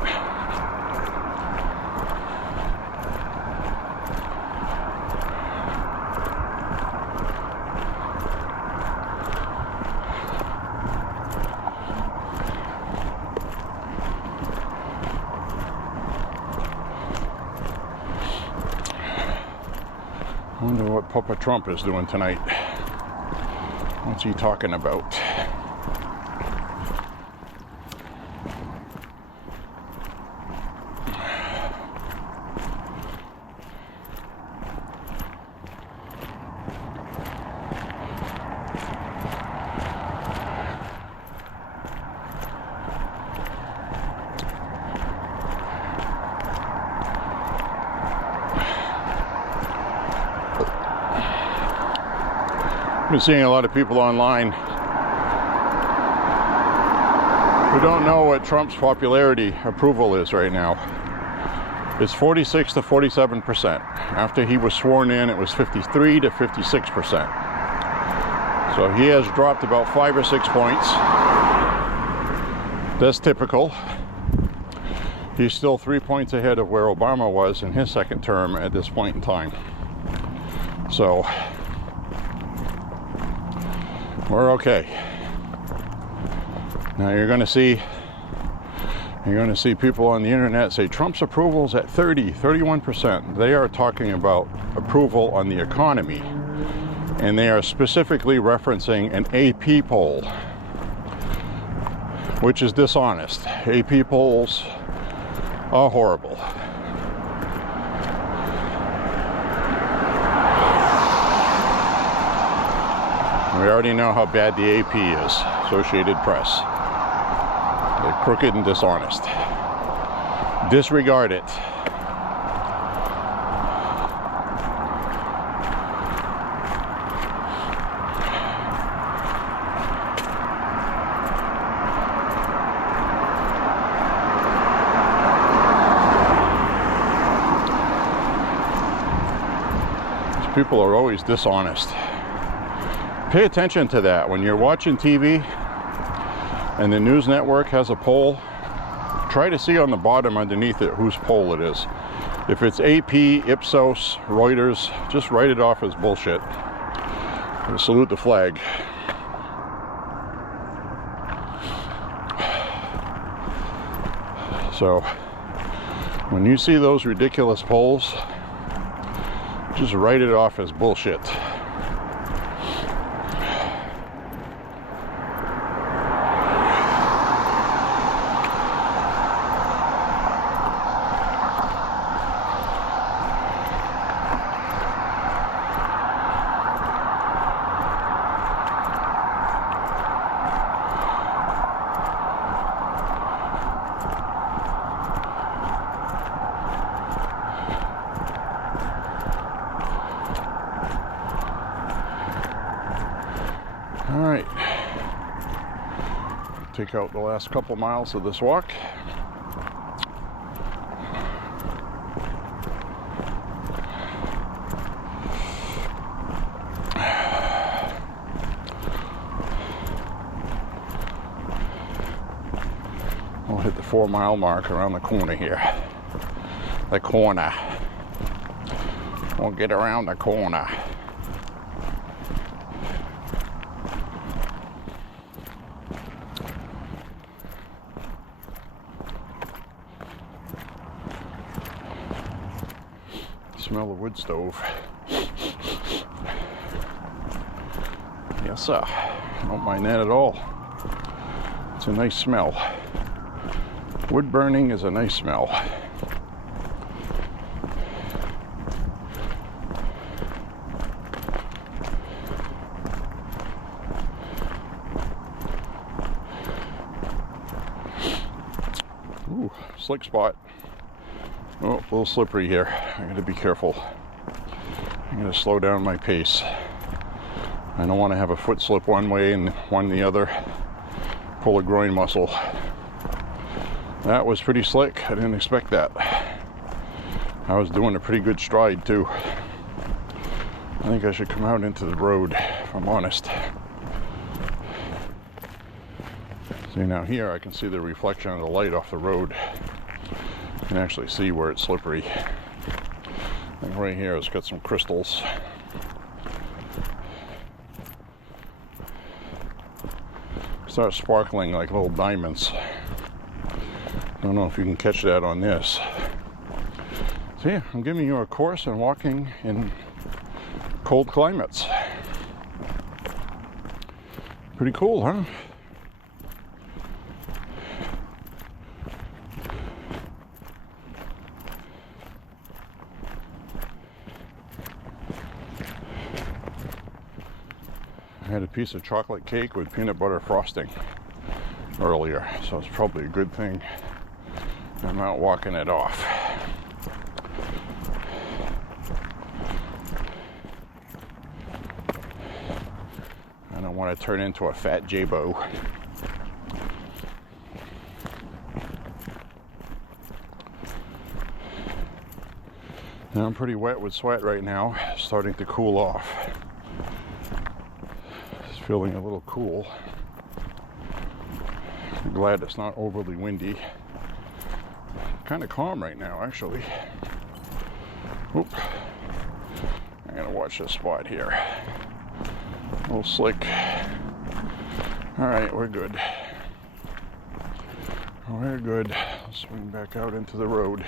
I wonder what Papa Trump is doing tonight. What's he talking about? I've been seeing a lot of people online who don't know what Trump's popularity approval is right now. It's 46 to 47%. After he was sworn in, it was 53 to 56%. So he has dropped about 5 or 6 points. That's typical. He's still 3 points ahead of where Obama was in his second term at this point in time. So we're okay. Now you're going to see people on the internet say Trump's approval is at 31%. They are talking about approval on the economy, and they are specifically referencing an AP poll. which is dishonest. AP polls are horrible. We already know how bad the AP is, Associated Press. They're crooked and dishonest. Disregard it. These people are always dishonest. Pay attention to that. When you're watching TV and the news network has a poll, try to see on the bottom underneath it whose poll it is. If it's AP, Ipsos, Reuters, just write it off as bullshit. And salute the flag. So, when you see those ridiculous polls, just write it off as bullshit. All right, take out the last couple miles of this walk. We'll hit the 4-mile mark around the corner here. The corner. We'll get around the corner. Smell the wood stove. Yes, sir. Don't mind that at all. It's a nice smell. Wood burning is a nice smell. Ooh, slick spot. Oh, a little slippery here. I gotta be careful. I'm gonna slow down my pace. I don't want to have a foot slip one way and one the other. Pull a groin muscle. That was pretty slick. I didn't expect that. I was doing a pretty good stride too. I think I should come out into the road, if I'm honest. See, now here I can see the reflection of the light off the road. You can actually see where it's slippery. I think right here it's got some crystals. Start sparkling like little diamonds. Don't know if you can catch that on this. So yeah, I'm giving you a course in walking in cold climates. Pretty cool, huh? I had a piece of chocolate cake with peanut butter frosting earlier, so it's probably a good thing I'm out walking it off. I don't want to turn into a fat J.Beau. Now I'm pretty wet with sweat right now, starting to cool off. Just feeling a little cool. I'm glad it's not overly windy. Kind of calm right now, actually. Oop. I'm gonna watch this spot here. A little slick. All right, we're good. We're good. Let's swing back out into the road.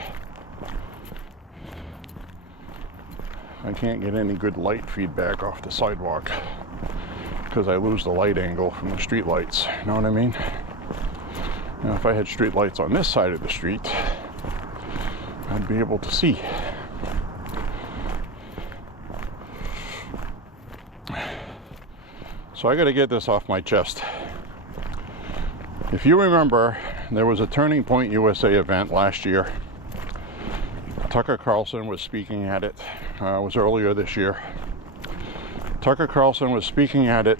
I can't get any good light feedback off the sidewalk because I lose the light angle from the street lights. You know what I mean? Now, if I had street lights on this side of the street, I'd be able to see. So I got to get this off my chest. If you remember, there was a Turning Point USA event last year. Tucker Carlson was speaking at it. It was earlier this year. Tucker Carlson was speaking at it.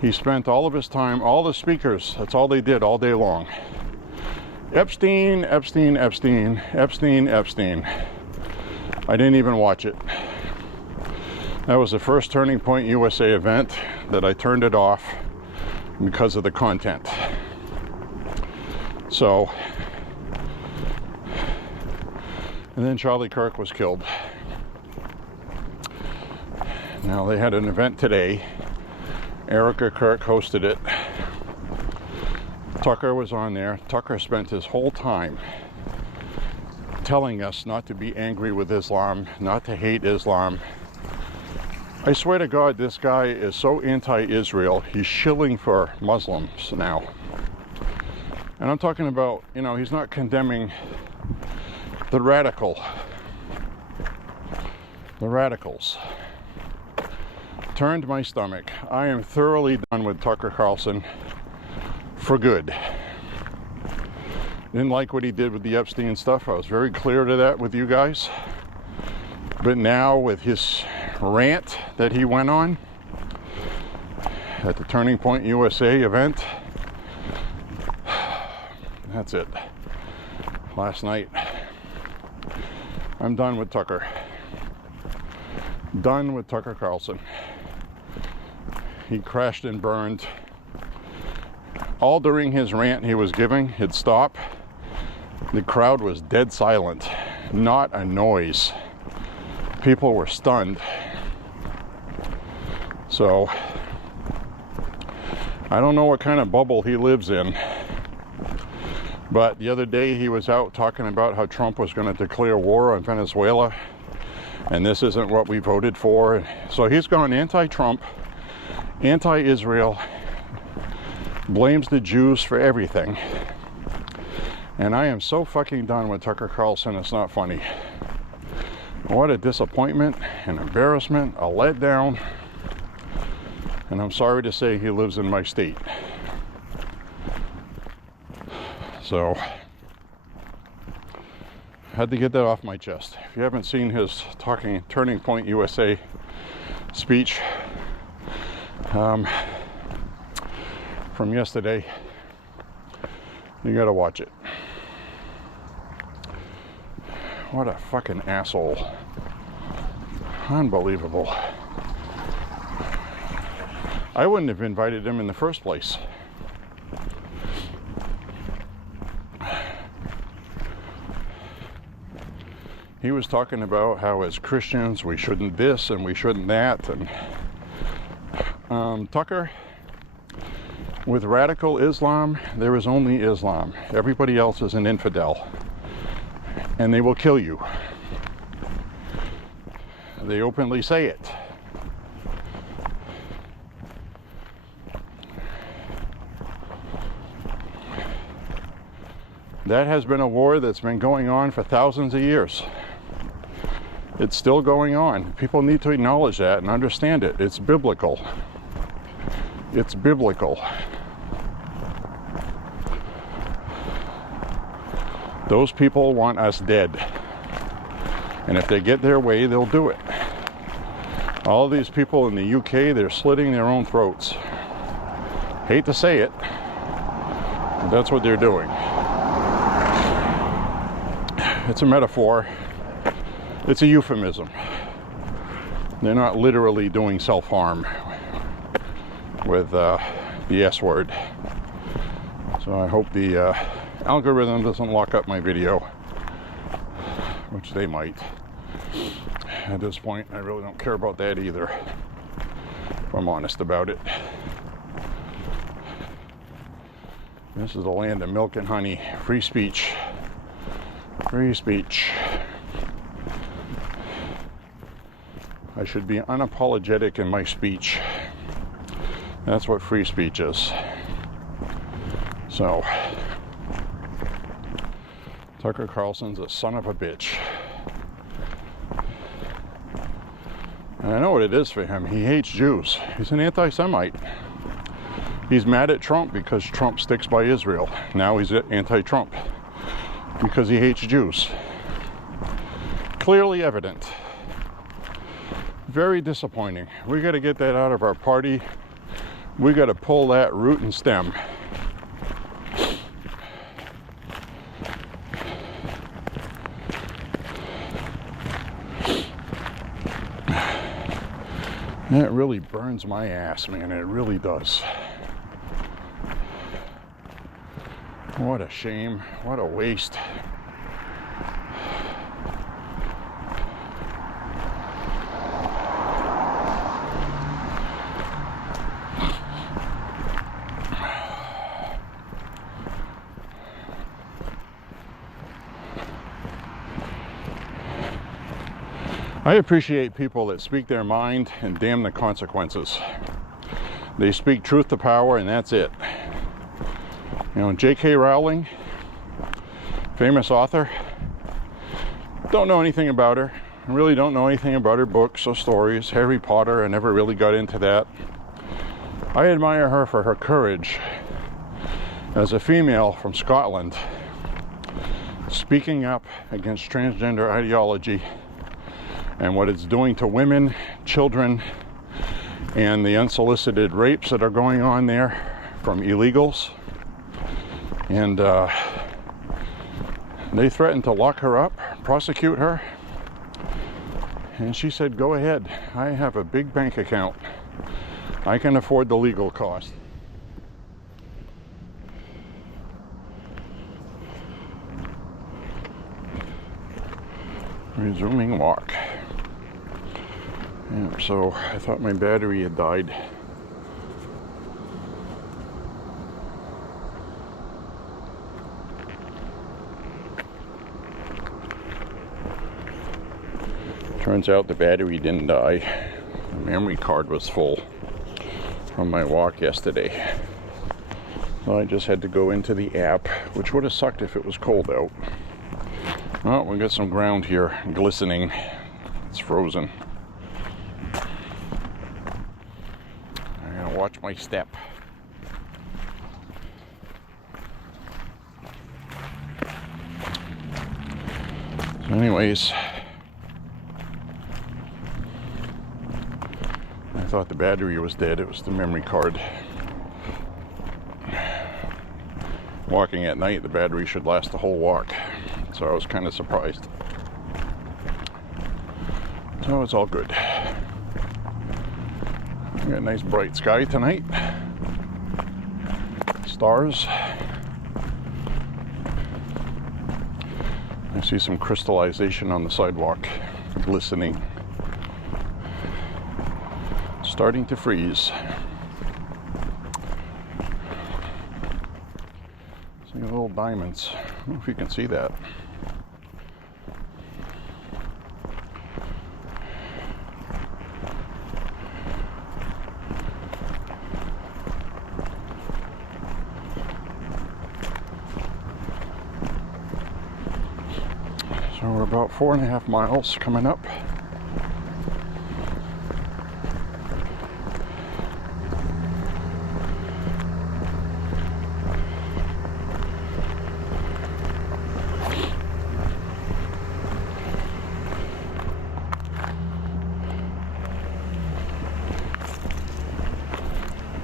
He spent all of his time, all the speakers, that's all they did all day long. Epstein, Epstein, Epstein, Epstein, Epstein. I didn't even watch it. That was the first Turning Point USA event that I turned it off because of the content. So, and then Charlie Kirk was killed. Now they had an event today. Erica Kirk hosted it. Tucker was on there. Tucker spent his whole time telling us not to be angry with Islam, not to hate Islam. I swear to God, this guy is so anti-Israel, he's shilling for Muslims now. And I'm talking about, you know, he's not condemning the radicals. Turned my stomach. I am thoroughly done with Tucker Carlson for good. Didn't like what he did with the Epstein stuff. I was very clear to that with you guys. But now with his rant that he went on at the Turning Point USA event, that's it. Last night, I'm done with Tucker. Done with Tucker Carlson. He crashed and burned. All during his rant he was giving, he'd stop. The crowd was dead silent. Not a noise. People were stunned. So, I don't know what kind of bubble he lives in. But the other day he was out talking about how Trump was going to declare war on Venezuela. And this isn't what we voted for. So he's gone anti-Trump, anti-Israel, blames the Jews for everything. And I am so fucking done with Tucker Carlson, it's not funny. What a disappointment, an embarrassment, a letdown. And I'm sorry to say he lives in my state. So, had to get that off my chest. If you haven't seen his Turning Point USA speech from yesterday, you gotta watch it. What a fucking asshole. Unbelievable. I wouldn't have invited him in the first place. He was talking about how as Christians we shouldn't this and we shouldn't that, and Tucker, with radical Islam, there is only Islam. Everybody else is an infidel, and they will kill you. They openly say it. That has been a war that's been going on for thousands of years. It's still going on. People need to acknowledge that and understand it. It's biblical. It's biblical. Those people want us dead. And if they get their way, they'll do it. All these people in the UK, they're slitting their own throats. Hate to say it, but that's what they're doing. It's a metaphor. It's a euphemism. They're not literally doing self-harm with the S word. So I hope the algorithm doesn't lock up my video, which they might. At this point, I really don't care about that either, if I'm honest about it. This is the land of milk and honey. Free speech. Free speech. I should be unapologetic in my speech. That's what free speech is. So, Tucker Carlson's a son of a bitch. And I know what it is for him. He hates Jews. He's an anti-Semite. He's mad at Trump because Trump sticks by Israel. Now he's anti-Trump because he hates Jews. Clearly evident. Very disappointing. We got to get that out of our party. We got to pull that root and stem. That really burns my ass, man. It really does. What a shame. What a waste. I appreciate people that speak their mind and damn the consequences. They speak truth to power and that's it. You know, J.K. Rowling, famous author, don't know anything about her. I really don't know anything about her books or stories. Harry Potter, I never really got into that. I admire her for her courage as a female from Scotland, speaking up against transgender ideology and what it's doing to women, children, and the unsolicited rapes that are going on there from illegals. And they threatened to lock her up, prosecute her. And she said, go ahead. I have a big bank account. I can afford the legal cost. Resuming walk. Yeah, so I thought my battery had died. Turns out the battery didn't die. The memory card was full from my walk yesterday. So I just had to go into the app, which would have sucked if it was cold out. Well, we got some ground here glistening. It's frozen. I'm gonna watch my step. So anyways, I thought the battery was dead. It was the memory card. Walking at night, the battery should last the whole walk. So I was kind of surprised. So it's all good. We got a nice bright sky tonight. Stars. I see some crystallization on the sidewalk, glistening. Starting to freeze. See little diamonds. I don't know if you can see that. So we're about 4.5 miles coming up.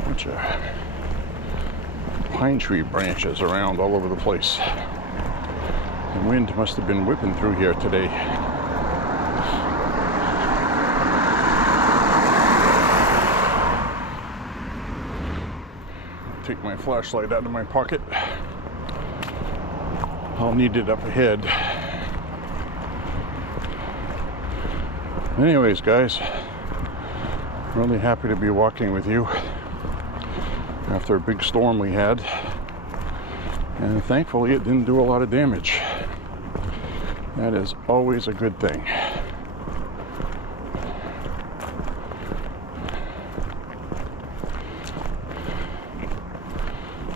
Bunch of pine tree branches around all over the place. The wind must have been whipping through here today. Take my flashlight out of my pocket. I'll need it up ahead. Anyways, guys, really happy to be walking with you after a big storm we had. And thankfully it didn't do a lot of damage. That is always a good thing.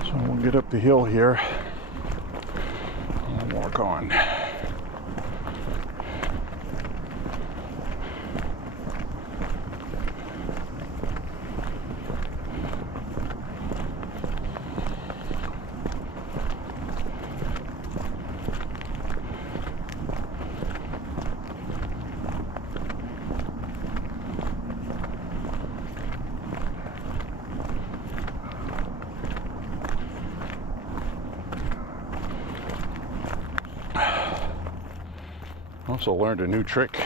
So we'll get up the hill here. I'll walk on. Also learned a new trick.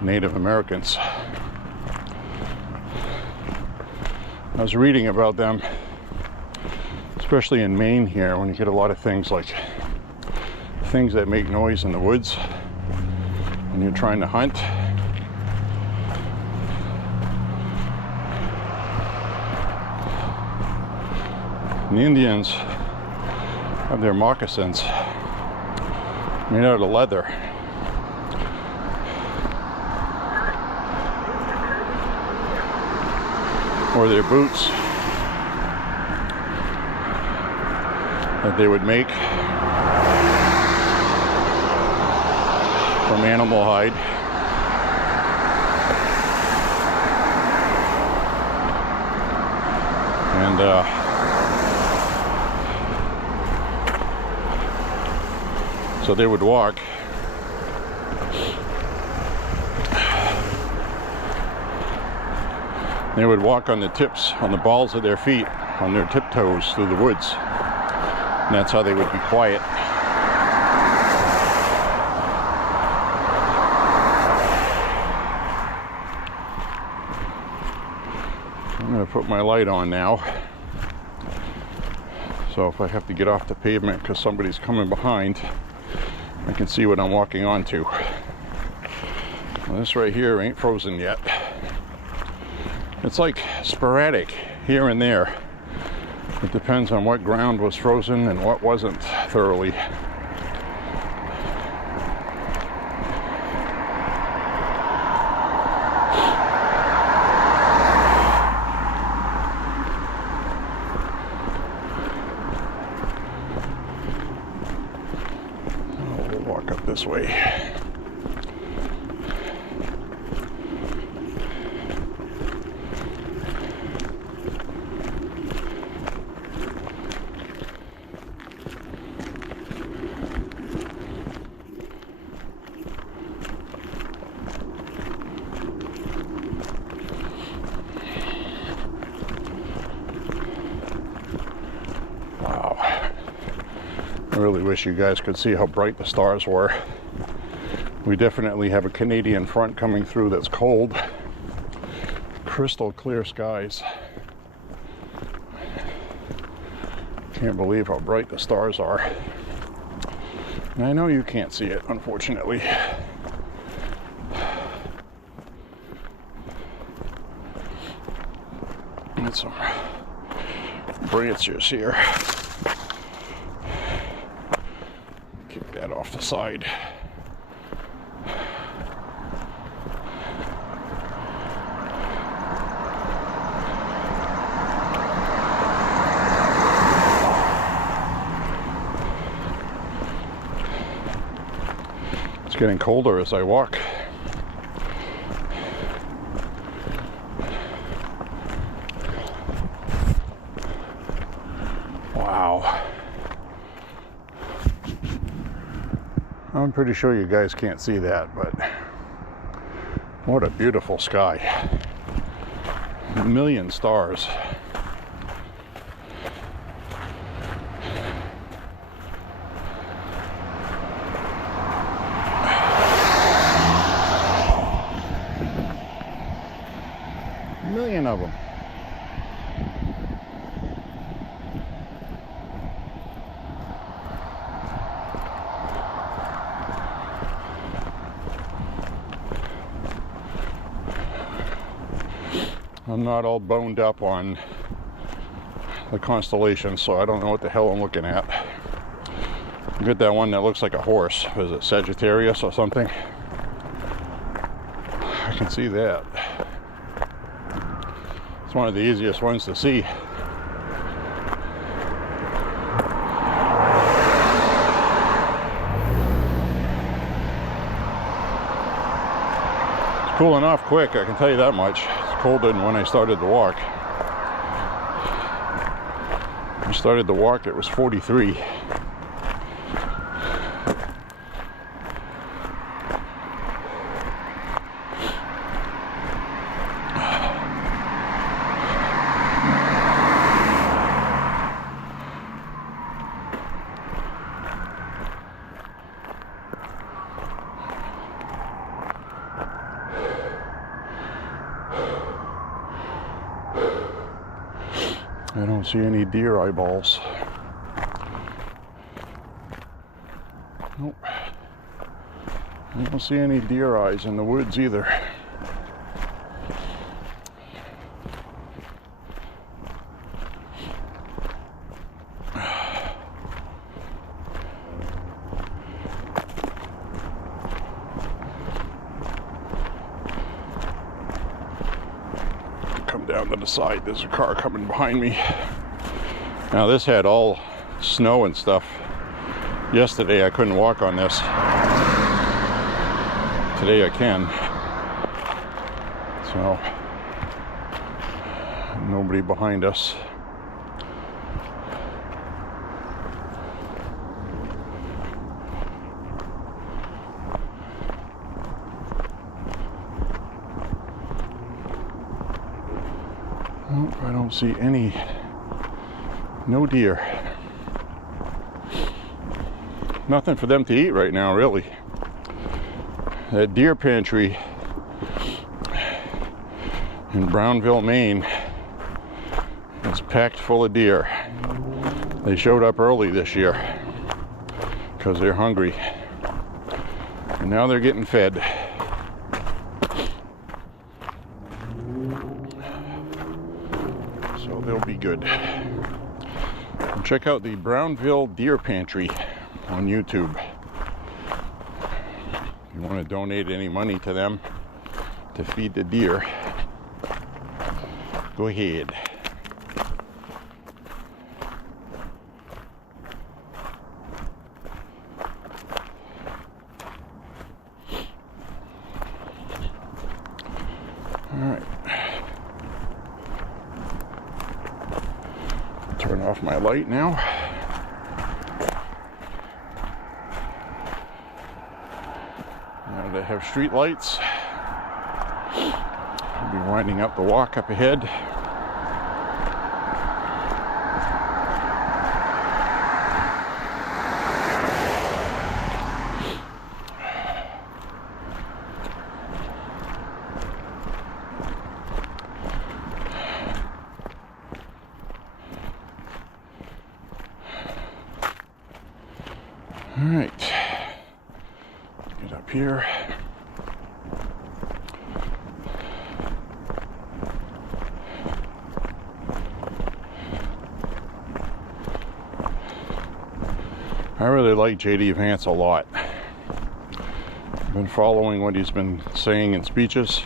Native Americans. I was reading about them, especially in Maine here, when you get a lot of things like things that make noise in the woods when you're trying to hunt. And the Indians have their moccasins made out of leather. Or their boots that they would make from animal hide. And so they would walk on the tips, on the balls of their feet, on their tiptoes through the woods. And that's how they would be quiet. I'm going to put my light on now. So if I have to get off the pavement because somebody's coming behind, I can see what I'm walking onto. Well, this right here ain't frozen yet. It's like sporadic here and there. It depends on what ground was frozen and what wasn't thoroughly. We'll walk up this way. I really wish you guys could see how bright the stars were. We definitely have a Canadian front coming through that's cold. Crystal clear skies. Can't believe how bright the stars are. And I know you can't see it, unfortunately. Get some branches here. Kick that off the side. It's getting colder as I walk. Wow. I'm pretty sure you guys can't see that, but what a beautiful sky. A million stars. A million of them. I'm not all boned up on the constellations, so I don't know what the hell I'm looking at. You get that one that looks like a horse. Is it Sagittarius or something? I can see that. It's one of the easiest ones to see. It's cooling off quick, I can tell you that much. It's colder than when I started the walk. When I started the walk, it was 43. I don't see any deer eyeballs. Nope. I don't see any deer eyes in the woods either. Come down to the side. There's a car coming behind me. Now this had all snow and stuff. Yesterday I couldn't walk on this. Today I can. So nobody behind us. Nope, I don't see any. No deer. Nothing for them to eat right now, really. That deer pantry in Brownville, Maine is packed full of deer. They showed up early this year because they're hungry. And now they're getting fed. So they'll be good. And check out the Brownville Deer Pantry on YouTube. If you want to donate any money to them to feed the deer, go ahead. All right. Turn off my light now. Now they have street lights. I'll be winding up the walk up ahead. All right, get up here. I really like J.D. Vance a lot. I've been following what he's been saying in speeches.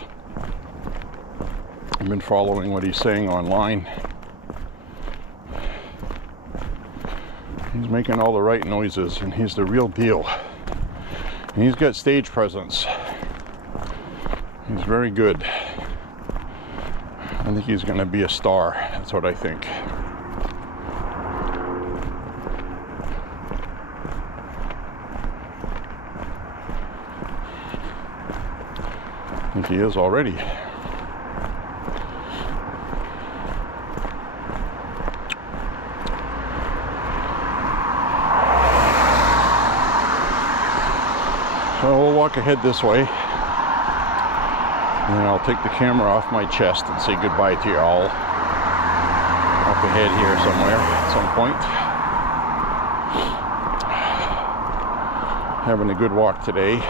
I've been following what he's saying online. He's making all the right noises, and he's the real deal. And he's got stage presence. He's very good. I think he's going to be a star. That's what I think. I think he is already. So we'll walk ahead this way, and then I'll take the camera off my chest and say goodbye to you all up ahead here somewhere at some point. Having a good walk today.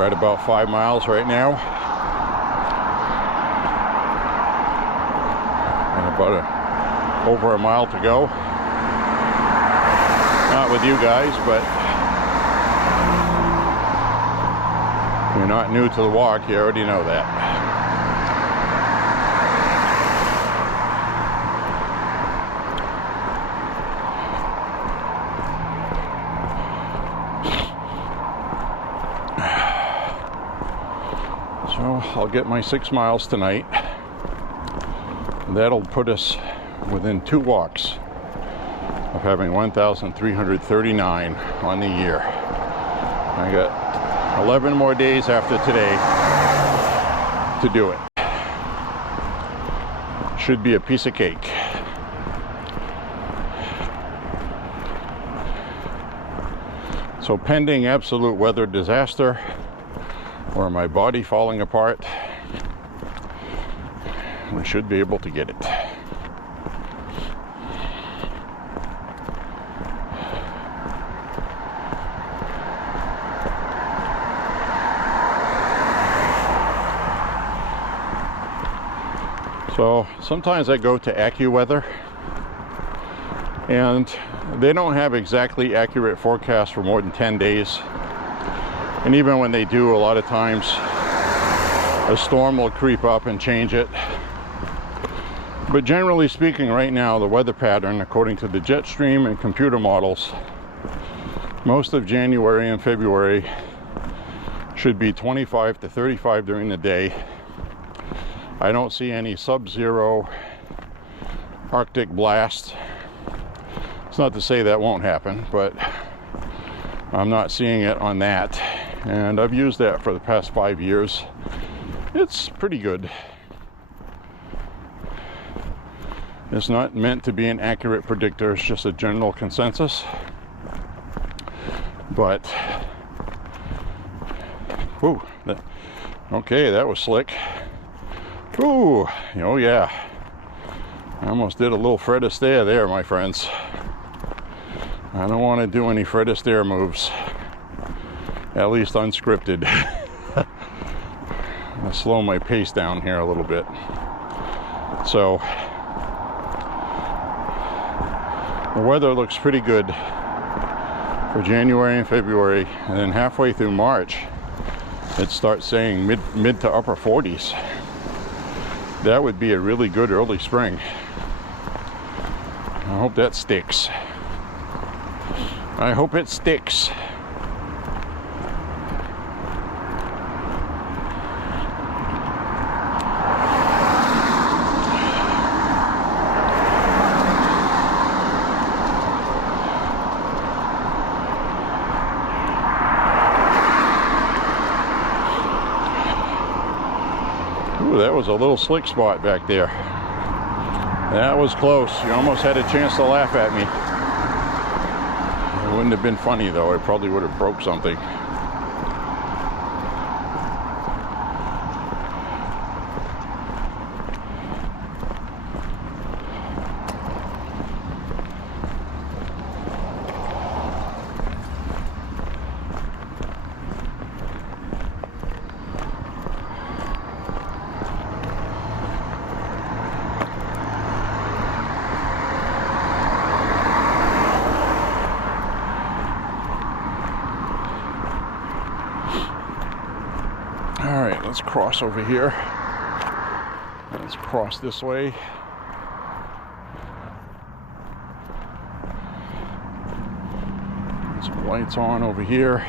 We're at about 5 miles right now. And about over a mile to go. Not with you guys, but you're not new to the walk, you already know that. So I'll get my 6 miles tonight. That'll put us within 2 walks of having 1,339 on the year. I got 11 more days after today to do it. Should be a piece of cake. So pending absolute weather disaster or my body falling apart, we should be able to get it. So sometimes I go to AccuWeather, and they don't have exactly accurate forecasts for more than 10 days. And even when they do, a lot of times a storm will creep up and change it. But generally speaking, right now, the weather pattern, according to the jet stream and computer models, most of January and February should be 25 to 35 during the day. I don't see any sub-zero Arctic blast. It's not to say that won't happen, but I'm not seeing it on that. And I've used that for the past 5 years. It's pretty good. It's not meant to be an accurate predictor, it's just a general consensus. But, whew, okay, that was slick. Ooh, oh yeah. I almost did a little Fred Astaire there, my friends. I don't want to do any Fred Astaire moves. At least unscripted. I'll slow my pace down here a little bit. So, the weather looks pretty good for January and February, and then halfway through March, it starts saying mid to upper 40s. That would be a really good early spring. I hope that sticks. I hope it sticks. Ooh, that was a little slick spot back there. That was close. You almost had a chance to laugh at me. It wouldn't have been funny though. I probably would have broke something. All right, let's cross over here. Let's cross this way. Some lights on over here.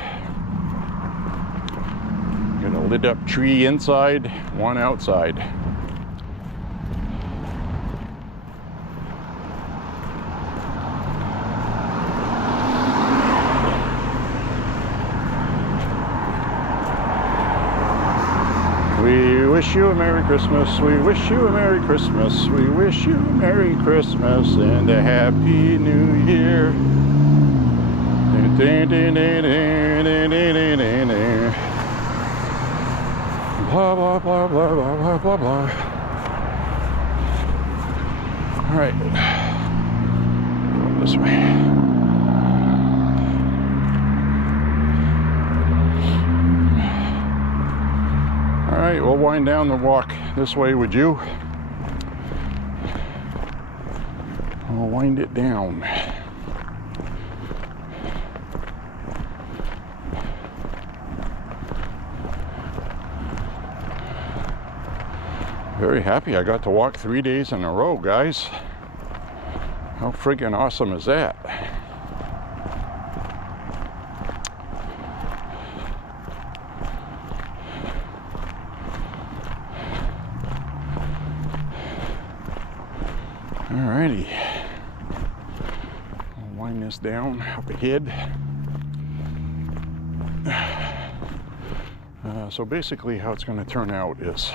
Got a lit up tree inside, one outside. We wish you a Merry Christmas, we wish you a Merry Christmas, we wish you a Merry Christmas and a Happy New Year. Blah, blah, blah, blah, blah, blah, blah, blah. All right, go this way. All right, we'll wind down the walk this way, would you? I'll wind it down. Very happy I got to walk 3 days in a row, guys. How friggin' awesome is that? Alrighty. I'll wind this down up ahead. So basically how it's going to turn out is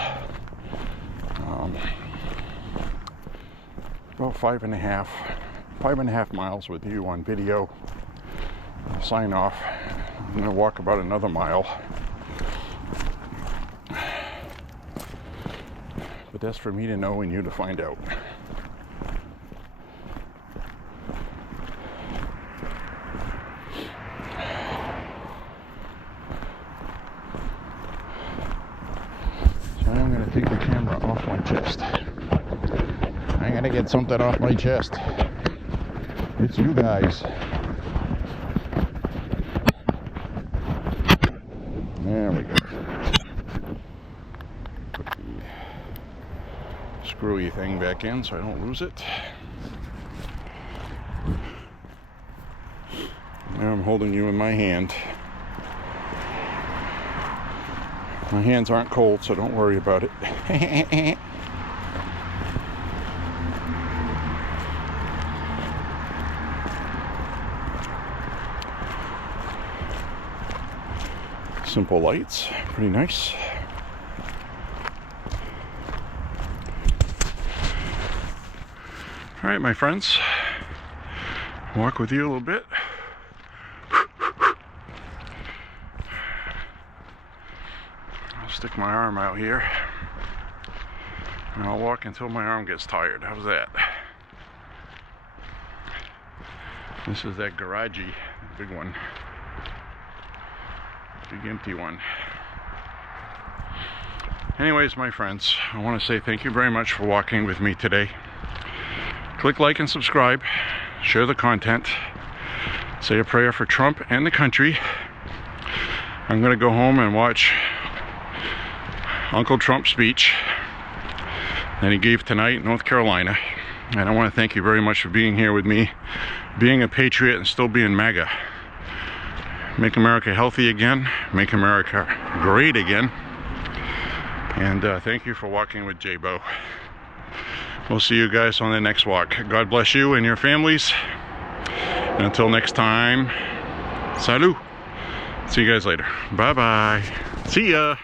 about 5.5 miles with you on video. I'll sign off. I'm going to walk about another mile. But that's for me to know and you to find out. So I'm going to take the camera off my chest. I gotta get something off my chest. It's you guys. There we go. Put the screwy thing back in so I don't lose it. Now I'm holding you in my hand. My hands aren't cold, so don't worry about it. Simple lights, pretty nice. All right, my friends, walk with you a little bit. I'll stick my arm out here and I'll walk until my arm gets tired. How's that? This is that garagey, big one. Big empty one. Anyways, my friends, I want to say thank you very much for walking with me today. Click like and subscribe. Share the content. Say a prayer for Trump and the country. I'm going to go home and watch Uncle Trump's speech that he gave tonight in North Carolina. And I want to thank you very much for being here with me, being a patriot and still being MAGA. Make America healthy again. Make America great again. And thank you for walking with J.Beau. We'll see you guys on the next walk. God bless you and your families. And until next time, salut. See you guys later. Bye-bye. See ya.